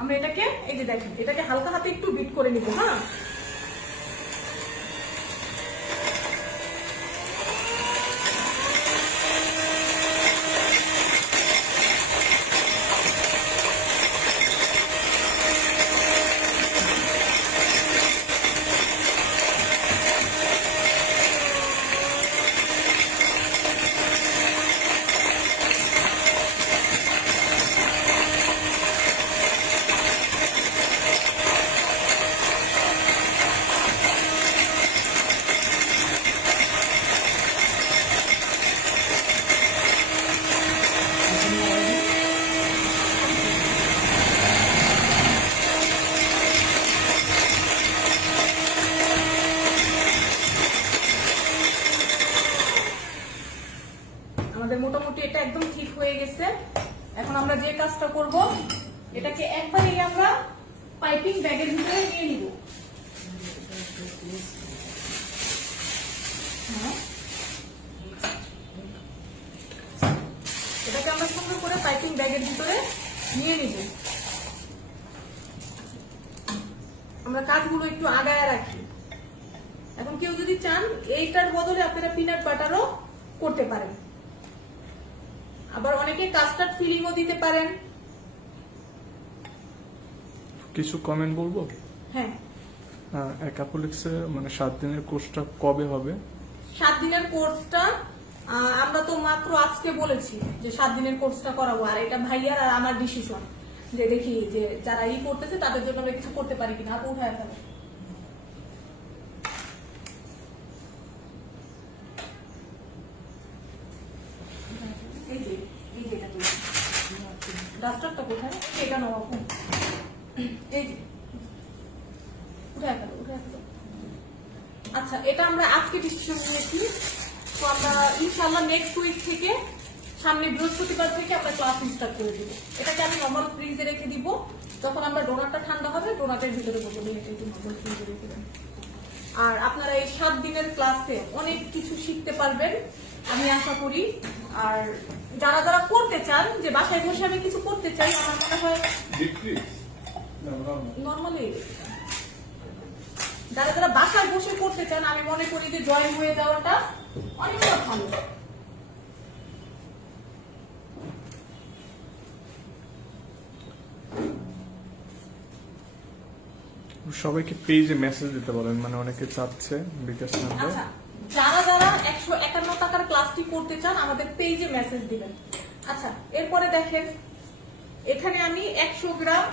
আমরা এটাকে এই যে দেখেন এটাকে হালকা হাতে একটু বিট করে নিব। হ্যাঁ, আমাদের মোটামুটি এটা একদম ঠিক হয়ে গেছে। এখন আমরা যে কাজটা করব, এটাকে একবারেই আমরা পাইপিং ব্যাগের ভিতরে নিয়ে নিব। এটাকে আমরা সুন্দর করে পাইপিং ব্যাগের ভিতরে নিয়ে নিব। আমরা কাজগুলো একটু আগায় রাখি। এখন কেউ যদি চান এইটার বদলে আপনারা পিনাট বাটারও করতে পারেন, আবার অনেকে কাস্টার্ড ফিলিংও দিতে পারেন। কিছু কমেন্ট বলবো। হ্যাঁ, অ্যাকাপোলিক্সে মানে 7 দিনের কোর্সটা কবে হবে? 7 দিনের কোর্সটা আমরা তো মাত্র আজকে বলেছি যে 7 দিনের কোর্সটা করাবো, আর এটা ভাইয়ার আর আমার ডিসিশন যে দেখি যে যারা করতেছে তাদের জন্য আমরা কিছু করতে পারি কিনা। আপু উঠায় ফেলে ডাস্টারটা কোথায়, এটা নাও আপু, এই যে উঠায় ফেলো উঠায় ফেলো। আচ্ছা, এটা আমরা আজকে ডিসিশন নিয়েছি, তো আমরা ইনশাআল্লাহ নেক্সট উইক থেকে সামনে বৃহস্পতিবার থেকে আমরা ক্লাস স্টার্ট করে দিব। এটাকে আমি নর্মাল ফ্রিজে রেখে দিব, যখন আমরা ডোনাটটা ঠান্ডা হবে ডোনাটের ভিতরে বলবো এটা একটু নর্মাল ফ্রিজে রেখে দেন। আর আপনারা এই 7 দিনের ক্লাসে অনেক কিছু শিখতে পারবেন আমি আশা করি। আর যারা যারা করতে চান যে বাসায় বসে আমি কিছু করতে চাই, আমার মনে হয় নর্মালি যারা যারা বাসায় বসে করতে চান আমি মনে করি যে জয়েন হয়ে যাওয়াটা অনেকটা ভালো। সবাইকে পেজে মেসেজ দিতে বলেন, মানে অনেকে চাচ্ছে বিকাশ নাম্বার। আচ্ছা, যারা যারা 151 টাকার ক্লাসটি করতে চান আমাদের পেজে মেসেজ দিবেন। আচ্ছা, এরপরে দেখেন এখানে আমি 100 গ্রাম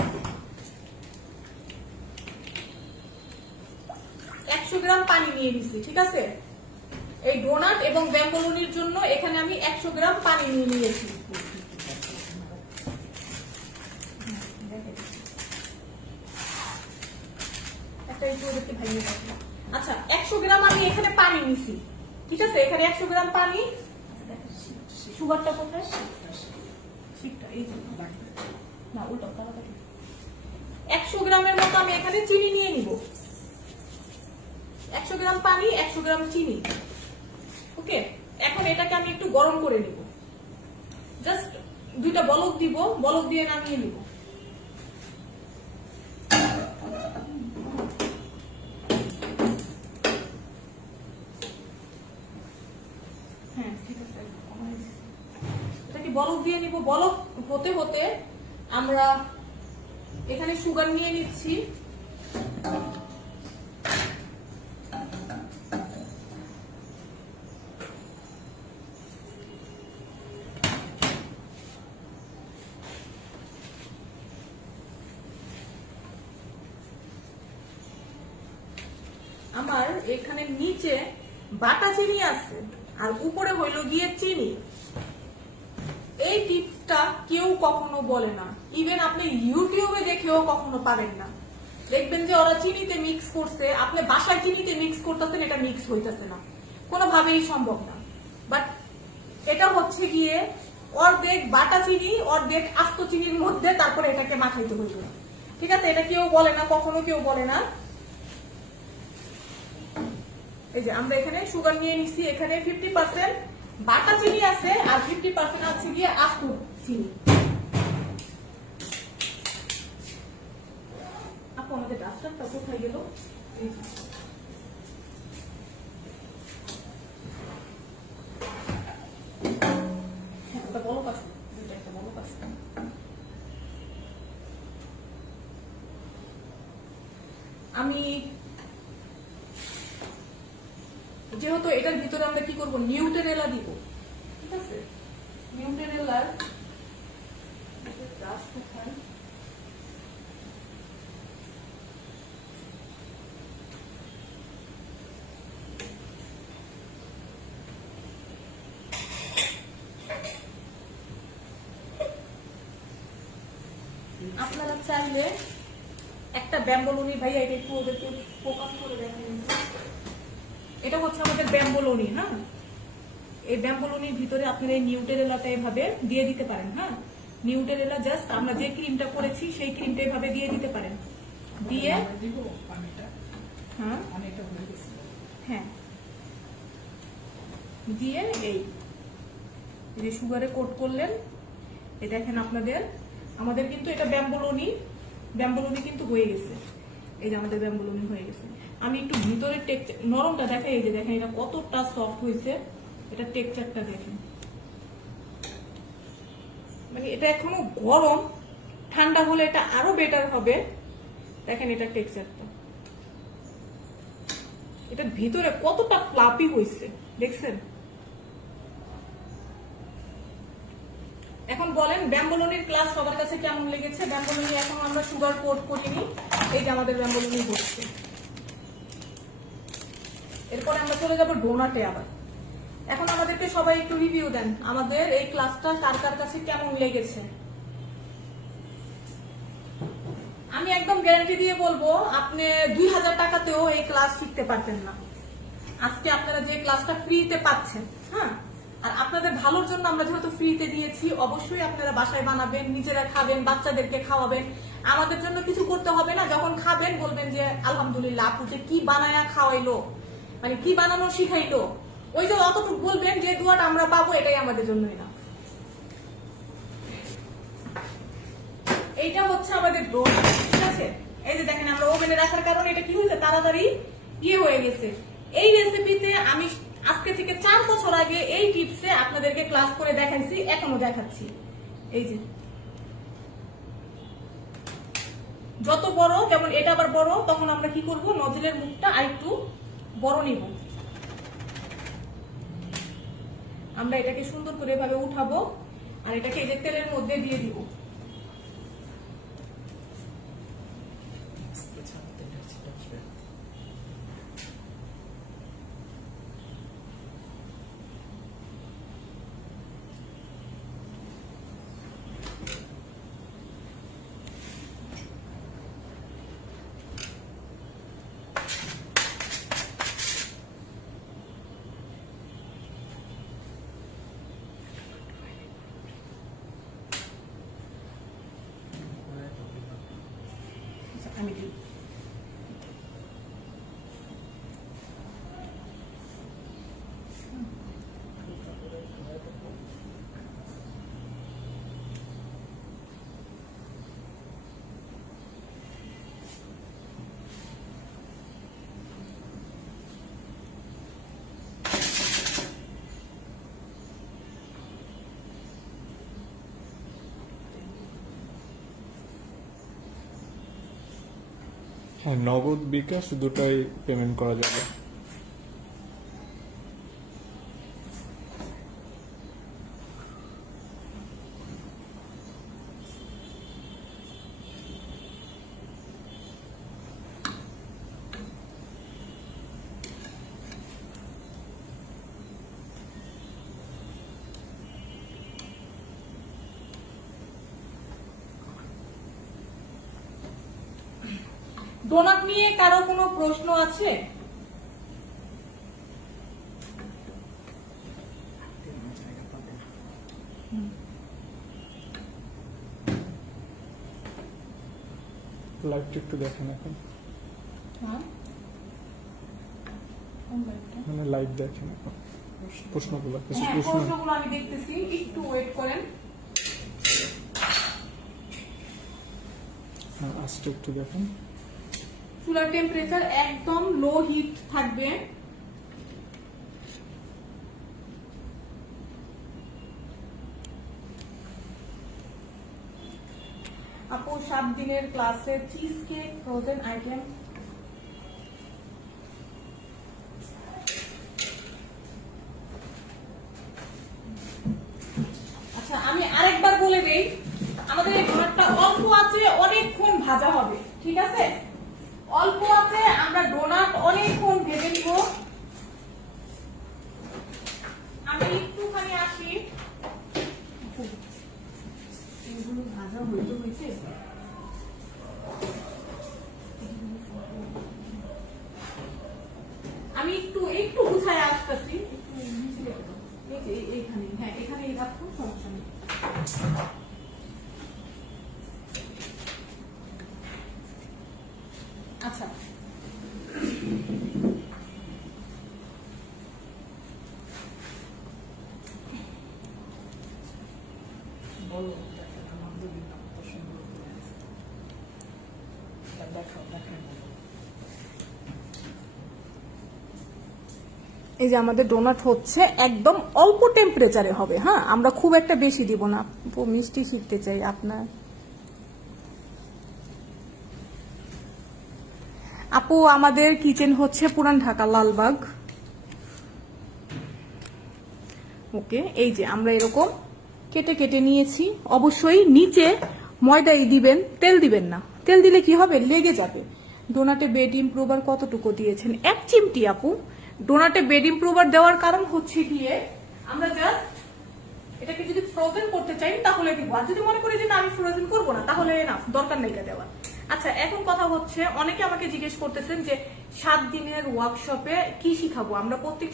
পানি নিয়ে নিছি, ঠিক আছে? এই ডোনাট এবং ব্যাম্বুলনির জন্য এখানে আমি 100 গ্রাম পানি নিয়ে নিয়েছি। আচ্ছা, 100 গ্রাম আমি এখানে পানি নিছি, ঠিক আছে, এখানে 100 গ্রাম পানি। সুগারটা কোথায়? ঠিকটা এই যে না, উল্টো তাড়াতাড়ি। 100 গ্রামের মতো আমি এখানে চিনি নিয়ে নিব। 100 গ্রাম পানি, 100 গ্রাম চিনি। ওকে, এখন এটাকে আমি একটু গরম করে নিব। জাস্ট 2টা বলক দিব, বলক দিয়ে নামিয়ে নিব। হ্যাঁ ঠিক আছে, এটাকে বলক দিয়ে নিব। বলক হতে হতে আমরা এখানে সুগার নিয়ে নিচ্ছি। আমার এখানে নিচে বাটা চিনি আছে আর উপরে হইলো গিয়ে চিনি। এই টিপসটা কেউ কখনো বলে না, ইভেন আপনি ইউটিউবে দেখেও কখনো পাবেন না। দেখবেন যে ওরা চিনিতে মিক্স করছে, আপনি বাসায় চিনিতে মিক্স করতেছেন, এটা মিক্স হইতেছে না, কোনোভাবেই সম্ভব না। বাট এটা হচ্ছে গিয়ে অর্ধেক বাটা চিনি অর্ধেক আস্ত চিনির মধ্যে, তারপরে এটাকে মাখাইতে হইবে। ঠিক আছে, এটা কেউ বলে না, কখনো কেউ বলে না। এই যে আমরা এখানে সুগার নিয়ে নিছি, এখানে 50% বাটা চিনি আছে আর 50% আছে গিয়ে আস্ত চিনি। আপু আমাদের ডাস্টারটা কোথায় গেল? হ্যাঁ, ওটা বলো পাশে, দুইটা একটা বলো পাশে। আমি যেহেতু এটার ভিতরে আমরা কি করব, নিউটেরেলা দিব। ঠিক আছে, নিউটেরেলার ব্রাশ কোথায়? আপনারা চাইলে একটা ব্যাম্বলুনি, ভাইয়া এটা একটু ওদেরকে ফোকাস করে দেখেন। এটা হচ্ছে আমাদের ব্যাম্বলুনি। হ্যাঁ, এই ব্যাম্বলুনির ভিতরে আপনারা এই নিউটেরেলাটা এভাবে দিয়ে দিতে পারেন। হ্যাঁ, নিউটেরেলা জাস্ট আমরা যে ক্রিমটা করেছি সেই ক্রিমটা এভাবে দিয়ে দিতে পারেন। দিয়ে হ্যাঁ হ্যাঁ দিয়ে এই যে সুগারে কোট করলেন। এই দেখেন আপনাদের, আমাদের কিন্তু এটা ব্যাম্বলুনি কিন্তু হয়ে গেছে। এই যে আমাদের ব্যাম্বলুনি হয়ে গেছে। আমি একটু ভিতরের টেক্সচার নরমটা দেখাই। এই যে দেখেন এটা কতটা সফট হয়েছে, এটা টেক্সচারটা দেখেন। মানে এটা এখনো গরম, ঠান্ডা হলে এটা আরো বেটার হবে। দেখেন এটা টেক্সচারটা, এটার ভিতরে কতটা ফ্লাপি হয়েছে দেখছেন। এখন বলেন ব্যাম্বলুনির ক্লাস সবার কাছে কেমন লেগেছে? ব্যাম্বলুনি এখন আমরা সুগার কোট করিনি, এই যে আমাদের ব্যাম্বলুনি হচ্ছে। এরপরে আমরা চলে যাবো ডোনাটে। আবার এখন আমাদেরকে সবাই একটু রিভিউ দেন, আমাদের এই ক্লাসটা কার কার কাছে কেমন লেগেছে। আমি একদম গ্যারান্টি দিয়ে বলবো আপনি 2000 টাকাতেও এই ক্লাস শিখতে পারতেন না। আজকে আপনারা যে ক্লাসটা ফ্রিতে পাচ্ছেন, হ্যাঁ, আর আপনাদের ভালোর জন্য আমরা যেহেতু ফ্রিতে দিয়েছি, অবশ্যই আপনারা বাসায় বানাবেন, নিজেরা খাবেন, বাচ্চাদেরকে খাওয়াবেন। আমাদের জন্য কিছু করতে হবে না। যখন খাবেন বলবেন যে আলহামদুলিল্লাহ আপু যে কি বানায়া খাওয়াইলো, মানে কি বানানো শিখাইলো, ওই যে অতটুকু বলবেন যে দোয়াটা আমরা পাবো, এটাই আমাদের জন্যই না। এইটা হচ্ছে আমাদের ডোন। ঠিক আছে, এই যে দেখেন আমরা ওভেনে রাখার কারণে এটা কি হয়েছে, তাড়াতাড়ি হয়ে গেছে। এই রেসিপিতে আমি আজকে থেকে 4 বছর আগে এই টিপসে আপনাদেরকে ক্লাস করে দেখাইছি, এখনো দেখাচ্ছি। এই যে যত বড়, যেমন এটা আবার বড়, তখন আমরা কি করব, নজলের মুখটা আরেকটু বড় নিব। আমরা এটাকে সুন্দর করে এভাবে উঠাবো আর এটাকে এই যে তেলের মধ্যে দিয়ে দিব। হ্যাঁ, নগদ বিকাশ দুটাই পেমেন্ট করা যাবে। ডোনাট নিয়ে কারো কোনো প্রশ্ন আছে? লাইভটা একটু দেখেন এখন, হ্যাঁ, মানে লাইভ দেখেন এখন প্রশ্নগুলো, কিছু হ্যাঁ, প্রশ্ন। প্রশ্নগুলো আমি দেখতেছি, একটু ওয়েট করেন। হ্যাঁ, আজকে একটু দেখেন। চুলার টেম্পারেচার একদম লো হিট থাকবে। আপু 7 দিনের ক্লাসে চিজ কেক ফ্রোজেন আইটেম আচ্ছা, আমি আরেকবার বলে দেই, আমাদের এই ডোনাটটা অল্প আছে অনেকক্ষণ ভাজা হবে, ঠিক আছে? অল্প আছে, আমরা ডোনাট অনেকক্ষণ ভেজে নিব। আমি একটুখানি আসি, এগুলো ভাজা হইতে হইতে আমি একটু একটু গুছায় আসতেছি। এইখানে, হ্যাঁ, এখানেই রাখো, সমস্যা নেই। আচ্ছা, বলো, দেখেন, আলহামদুলিল্লাহ, কত সুন্দর করেছে। এটা দেখো, দেখেন। এই যে আমাদের ডোনাট হচ্ছে একদম অল্প টেম্পারেচারে হবে, হ্যাঁ, আমরা খুব একটা বেশি দিব না। মিষ্টি শিখতে চাই আপনার আপু। আমাদের কিচেন হচ্ছে পুরান ঢাকা, লালবাগ। ওকে, এই যে আমরা এরকম কেটে কেটে নিয়েছি। অবশ্যই নিচে ময়দাই দিবেন, তেল দিবেন না। তেল দিলে কি হবে, লেগে যাবে। ডোনাটে বেড ইমপ্রুভার কতটুকু দিয়েছেন? 1 চিমটি আপু। ডোনাটে বেড ইমপ্রুভার দেওয়ার কারণ হচ্ছে গিয়ে আমরা জাস্ট এটাকে যদি ফ্রোজেন করতে চাই তাহলে দিব, আর যদি মনে করি যে না আমি ফ্রোজেন করবো না, তাহলে না, দরকার নেই এটা দেওয়ার। আচ্ছা, এখন কথা হচ্ছে, অনেকে আমাকে জিজ্ঞেস করতেছেন যে 7 দিনের ওয়ার্কশপে কি শিখাবো। আমরা প্রত্যেক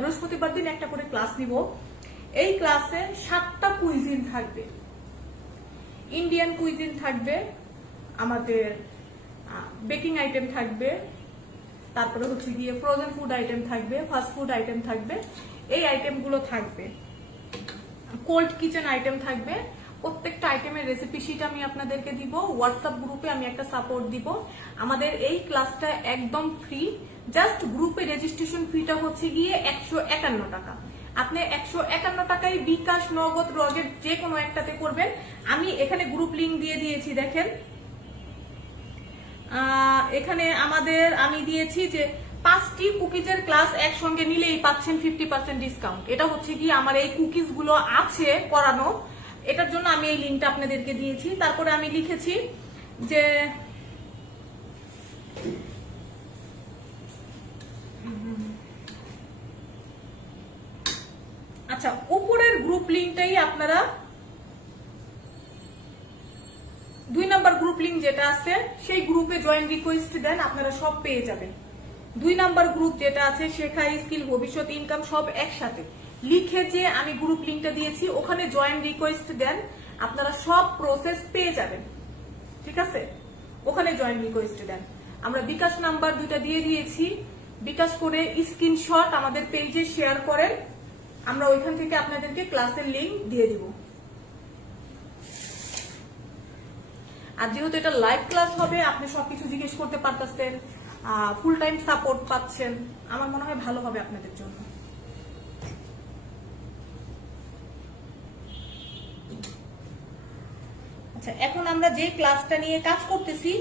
বৃহস্পতিবার দিন একটা করে ক্লাস নিব। এই ক্লাসে 7টা কুইজিন থাকবে। ইন্ডিয়ান কুইজিন থাকবে, আমাদের বেকিং আইটেম থাকবে, তারপরে হচ্ছে গিয়ে ফ্রোজেন ফুড আইটেম থাকবে, ফাস্ট ফুড আইটেম থাকবে, এই আইটেমগুলো থাকবে। কোল্ড কিচেন আইটেম থাকবে। প্রত্যেকটা আইটেমের রেসিপি শিট আমি আপনাদেরকে দিব। হোয়াটসঅ্যাপ গ্রুপে আমি একটা সাপোর্ট দিব। আমাদের এই ক্লাসটা একদম ফ্রি। জাস্ট গ্রুপে রেজিস্ট্রেশন ফিটা হচ্ছে গিয়ে 151 টাকা। আপনি 151 টাকায় বিকাশ, নগদ, রকেট যে কোনো একটাতে করবেন। আমি এখানে গ্রুপ লিংক দিয়ে দিয়েছি, দেখেন। এখানে আমাদের আমি দিয়েছি যে 5টি কুকিজের ক্লাস একসঙ্গে নিলেই পাচ্ছেন 50% ডিসকাউন্ট। এটা হচ্ছে কি আমার এই কুকিজ গুলো আছে করানো, এটার জন্য আমি এই লিঙ্কটা আপনাদেরকে দিয়েছি। তারপরে আমি লিখেছি যে আচ্ছা, উপরের গ্রুপ লিঙ্কটাই আপনারা 2 নাম্বার গ্রুপ লিঙ্ক যেটা আছে সেই গ্রুপে জয়েন রিকোয়েস্ট দেন, আপনারা সব পেয়ে যাবেন। 2 নাম্বার গ্রুপ যেটা আছে শেখা স্কিল ভবিষ্যৎ ইনকাম সব একসাথে লিখে যে আমি গ্রুপ লিঙ্কটা দিয়েছি, ওখানে জয়েন রিকোয়েস্ট দেন, আপনারা সব প্রসেস পেয়ে যাবেন, ঠিক আছে? ওখানে জয়েন রিকোয়েস্ট দেন। আমরা বিকাশ নাম্বার 2টা দিয়ে দিয়েছি, বিকাশ করে স্ক্রিনশট আমাদের পেজে শেয়ার করেন, আমরা ওইখান থেকে আপনাদেরকে ক্লাসের লিঙ্ক দিয়ে দিব। আর যেহেতু এটা লাইভ ক্লাস হবে, আপনি সবকিছু জিজ্ঞেস করতে পারতেছেন, ফুল টাইম সাপোর্ট পাচ্ছেন, আমার মনে হয় ভালো হবে আপনাদের জন্য। আচ্ছা, এখন আমরা যে ক্লাসটা নিয়ে কাজ করতেছি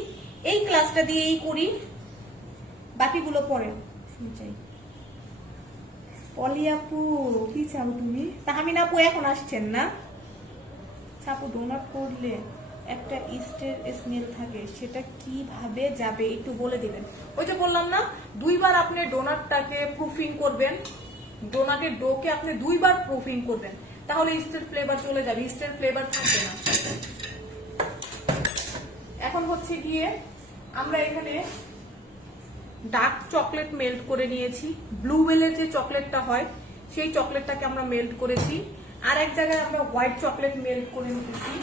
এই ক্লাসটা দিয়েই করি, বাকিগুলো পরে চাই। পলি আপু কি চাও তুমি? তাহমিনা আপু এখন আসছেন না? আপু ডোনাট করলে একটা ইস্টের স্মেল থাকে, সেটা কিভাবে যাবে একটু বলে দিবেন। ওই যে বললাম না, 2 বার আপনি ডোনাটটাকে প্রুফিং করবেন, ডোনাটের ডোকে আপনি 2 বার প্রুফিং করবেন, তাহলে ইস্টের ফ্লেভার চলে যাবে, ইস্টের ফ্লেভার থাকবে না। এখন হচ্ছে গিয়ে আমরা এখানে ডার্ক চকলেট মেল্ট করে নিয়েছি, ব্লুবেলের যে চকলেটটা হয় সেই চকলেটটাকে আমরা মেল্ট করেছি। আর এক জায়গায় আমরা হোয়াইট চকলেট মেল্ট করে নিয়েছি,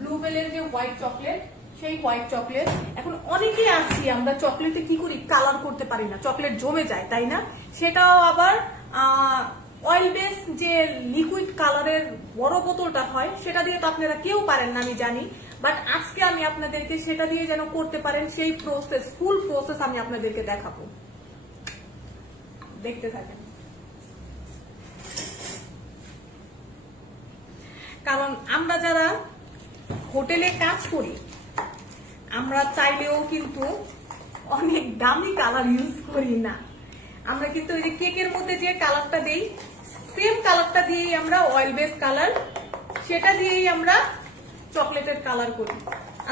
ব্লুবেলের যে হোয়াইট চকলেট, সেই হোয়াইট চকলেট। এখন অনেকেই আছি আমরা চকলেটে কি করি, কালার করতে পারি না, চকলেট জমে যায়, তাই না? সেটাও আবার অয়েল বেস যে লিকুইড কালারের বড় বোতলটা হয় সেটা দিয়ে তো আপনারা কেউ পারেন না, আমি জানি, বাট আজকে আমি আপনাদেরকে সেটা দিয়ে যেন করতে পারেন সেই প্রসেস, ফুল প্রসেস আমি আপনাদেরকে দেখাবো, দেখতে থাকেন। কারণ আমরা যারা হোটেলে কাজ করি, আমরা চাইলেও কিন্তু অনেক দামি কালার ইউজ করি না, আমরা কিন্তু ওই যে কেকের মধ্যে যে কালারটা দেই সেম কালারটা দিয়েই আমরা অয়েল বেস কালার, সেটা দিয়েই আমরা চকলেটের কালার করি।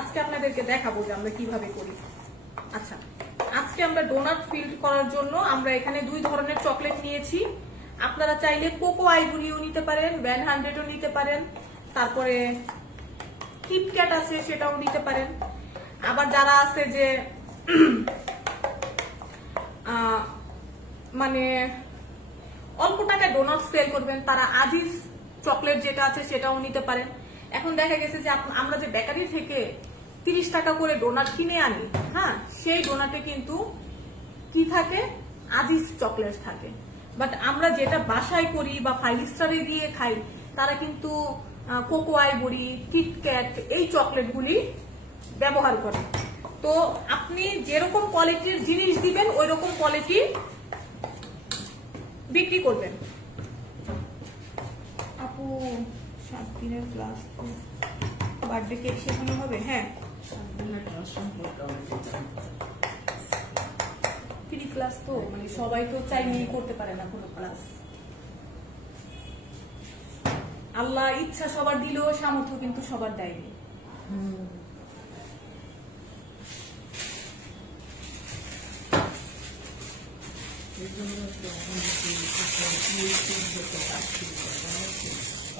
আজকে আপনাদেরকে দেখাবো যে আমরা কিভাবে করি। আচ্ছা, আজকে আমরা ডোনাট ফিল করার জন্য আমরা এখানে 2 ধরনের চকলেট নিয়েছি। আপনারা চাইলে কোকো আইভরিও নিতে পারেন, 100ও নিতে পারেন, তারপরে কিটক্যাট আছে সেটাও নিতে পারেন। আবার যারা আছে যে মানে অল্প টাকায় ডোনাট সেল করবেন, তারা আজিজ চকলেট যেটা আছে সেটাও নিতে পারেন। এখন দেখা গেছে যে আমরা যে বেকারি থেকে 30 টাকা করে ডোনাট কিনে আনি, হ্যাঁ, সেই ডোনাটে কিন্তু কি থাকে, আজিজ চকলেট থাকে। বাট আমরা যেটা বাসায় করি বা 5 স্টারে দিয়ে খাই, তারা কিন্তু কোকো আইভরি, কিটক্যাট এই চকলেটগুলি ব্যবহার করে। তো আপনি যেরকম কোয়ালিটির জিনিস দিবেন ওই রকম কোয়ালিটি বিক্রি করবেন। আপু 7 দিনের ক্লাস, বার্থডে কেক শেখানো হবে? হ্যাঁ, ফ্রি ক্লাস তো, মানে সবাই তো চাইলেই করতে পারে না কোনো ক্লাস। আল্লাহ ইচ্ছা সবার দিলেও সামর্থ্য কিন্তু সবার দেয়নি।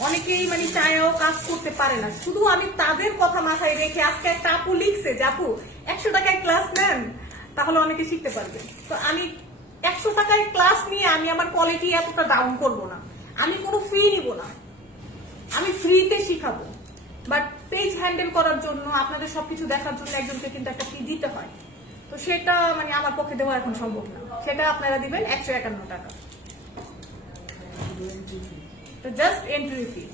অনেকেই মানে চায়ও কাজ করতে পারে না, শুধু আমি তাদের কথা মাথায় রেখে আজকে একটা আপু লিখছে যে আপু 100 টাকায় ক্লাস নেন তাহলে অনেকে শিখতে পারবে। তো আমি 100 টাকায় ক্লাস নিয়ে আমি আমার কোয়ালিটি এতটা ডাউন করব না, আমি কোনো ফি নিব না, আমি ফ্রিতে শিখাবো। বাট পেজ হ্যান্ডেল করার জন্য, আপনাদের সবকিছু দেখার জন্য একজনকে কিন্তু একটা ফি দিতে হয়। তো সেটা মানে আমার পক্ষে দেওয়া এখন সম্ভব না, সেটা আপনারা দিবেন 151 টাকা, তো জাস্ট এন্ট্রি ফি।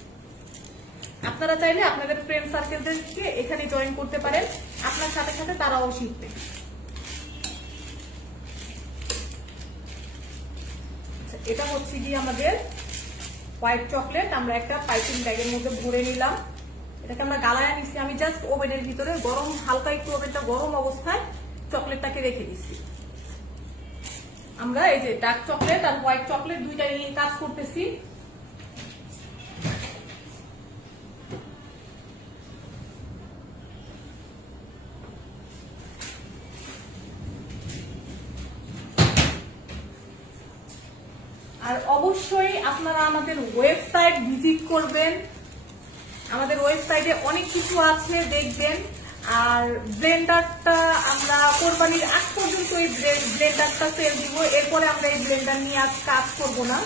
আপনারা চাইলে আপনাদের ফ্রেন্ড সার্কেলদেরকে এখানে জয়েন করতে পারেন, আপনার সাথে সাথে তারাও শিখবে। এটা হচ্ছে কি আমাদের হোয়াইট চকলেট, আমরা একটা পাইপিং ব্যাগের মধ্যে ভরে নিলাম, এটাকে আমরা গালায় নিচ্ছি। আমি জাস্ট ওভেনের ভিতরে গরম, হালকা একটু ওভেনটা গরম অবস্থায় চকলেটটাকে রেখে দিচ্ছি। আমরা এই যে ডার্ক চকলেট আর হোয়াইট চকলেট দুইটাই নিয়ে কাজ করতেছি। আর অবশ্যই আপনারা আমাদের ওয়েবসাইট ভিজিট করবেন, আমাদের ওয়েবসাইটে অনেক কিছু আছে, দেখবেন। আর ব্লেন্ডারটা আমরা কোরবানির আগ পর্যন্ত এই ব্লেন্ডারটা সেল দিব, এরপরে আমরা এই ব্লেন্ডার নিয়ে আজ কাজ করব না।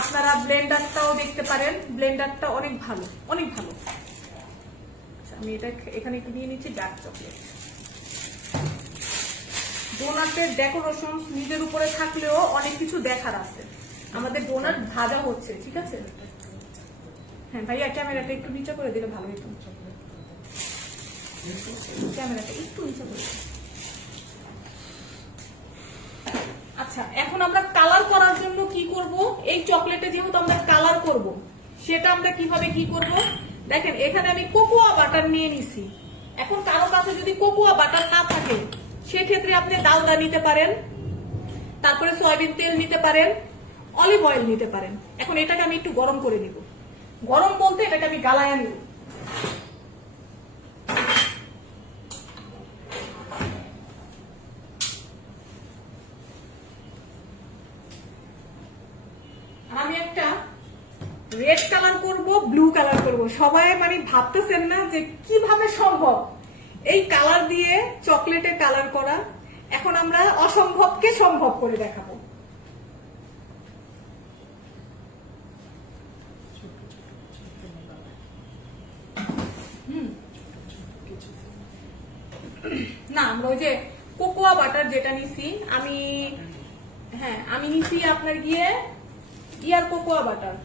আপনারা ব্লেন্ডারটাও দেখতে পারেন, ব্লেন্ডারটা অনেক ভালো, অনেক ভালো। আচ্ছা, আমি এটা এখানে একটু নিয়ে নিচ্ছি ডার্ক চকলেট। ডোনাটের ডেকোরেশন নিজের উপরে থাকলেও অনেক কিছু দেখার আছে। আমাদের ডোনাট ভাজা হচ্ছে, ঠিক আছে? হ্যাঁ ভাইয়া, ক্যামেরাটা একটু নিচে করে দিলে ভালো হতো, ক্যামেরাটা একটু নিচে করে। আচ্ছা, এখন আমরা কালার করার জন্য কি করব, এই চকলেটে যেহেতু আমরা কালার করব, সেটা আমরা কিভাবে কি করব দেখেন। এখানে আমি কোকোয়া বাটার নিয়ে নিছি, এখন কারো কাছে যদি কোকোয়া বাটার না থাকে সেক্ষেত্রে আপনি ডালডা নিতে পারেন, তারপরে সয়াবিন তেল নিতে পারেন, অলিভ অয়েল নিতে পারেন। এখন এটাকে আমি একটু গরম করে নিব। গরম বলতে এটাকে আমি গালায়া নিব। আমি একটা রেড কালার করব, ব্লু কালার করব। সবাই মানে ভাবতেছেন না যে কিভাবে সম্ভব এই কালার দিয়ে চকলেটে কালার করা। এখন আমরা অসম্ভবকে সম্ভব করে দেখাবো। না, আমরা ওই যে কোকোয়া বাটার যেটা নিছি আমি, হ্যাঁ আমি নিছি আপনার গিয়ে ইয়ার কোকোয়া বাটার।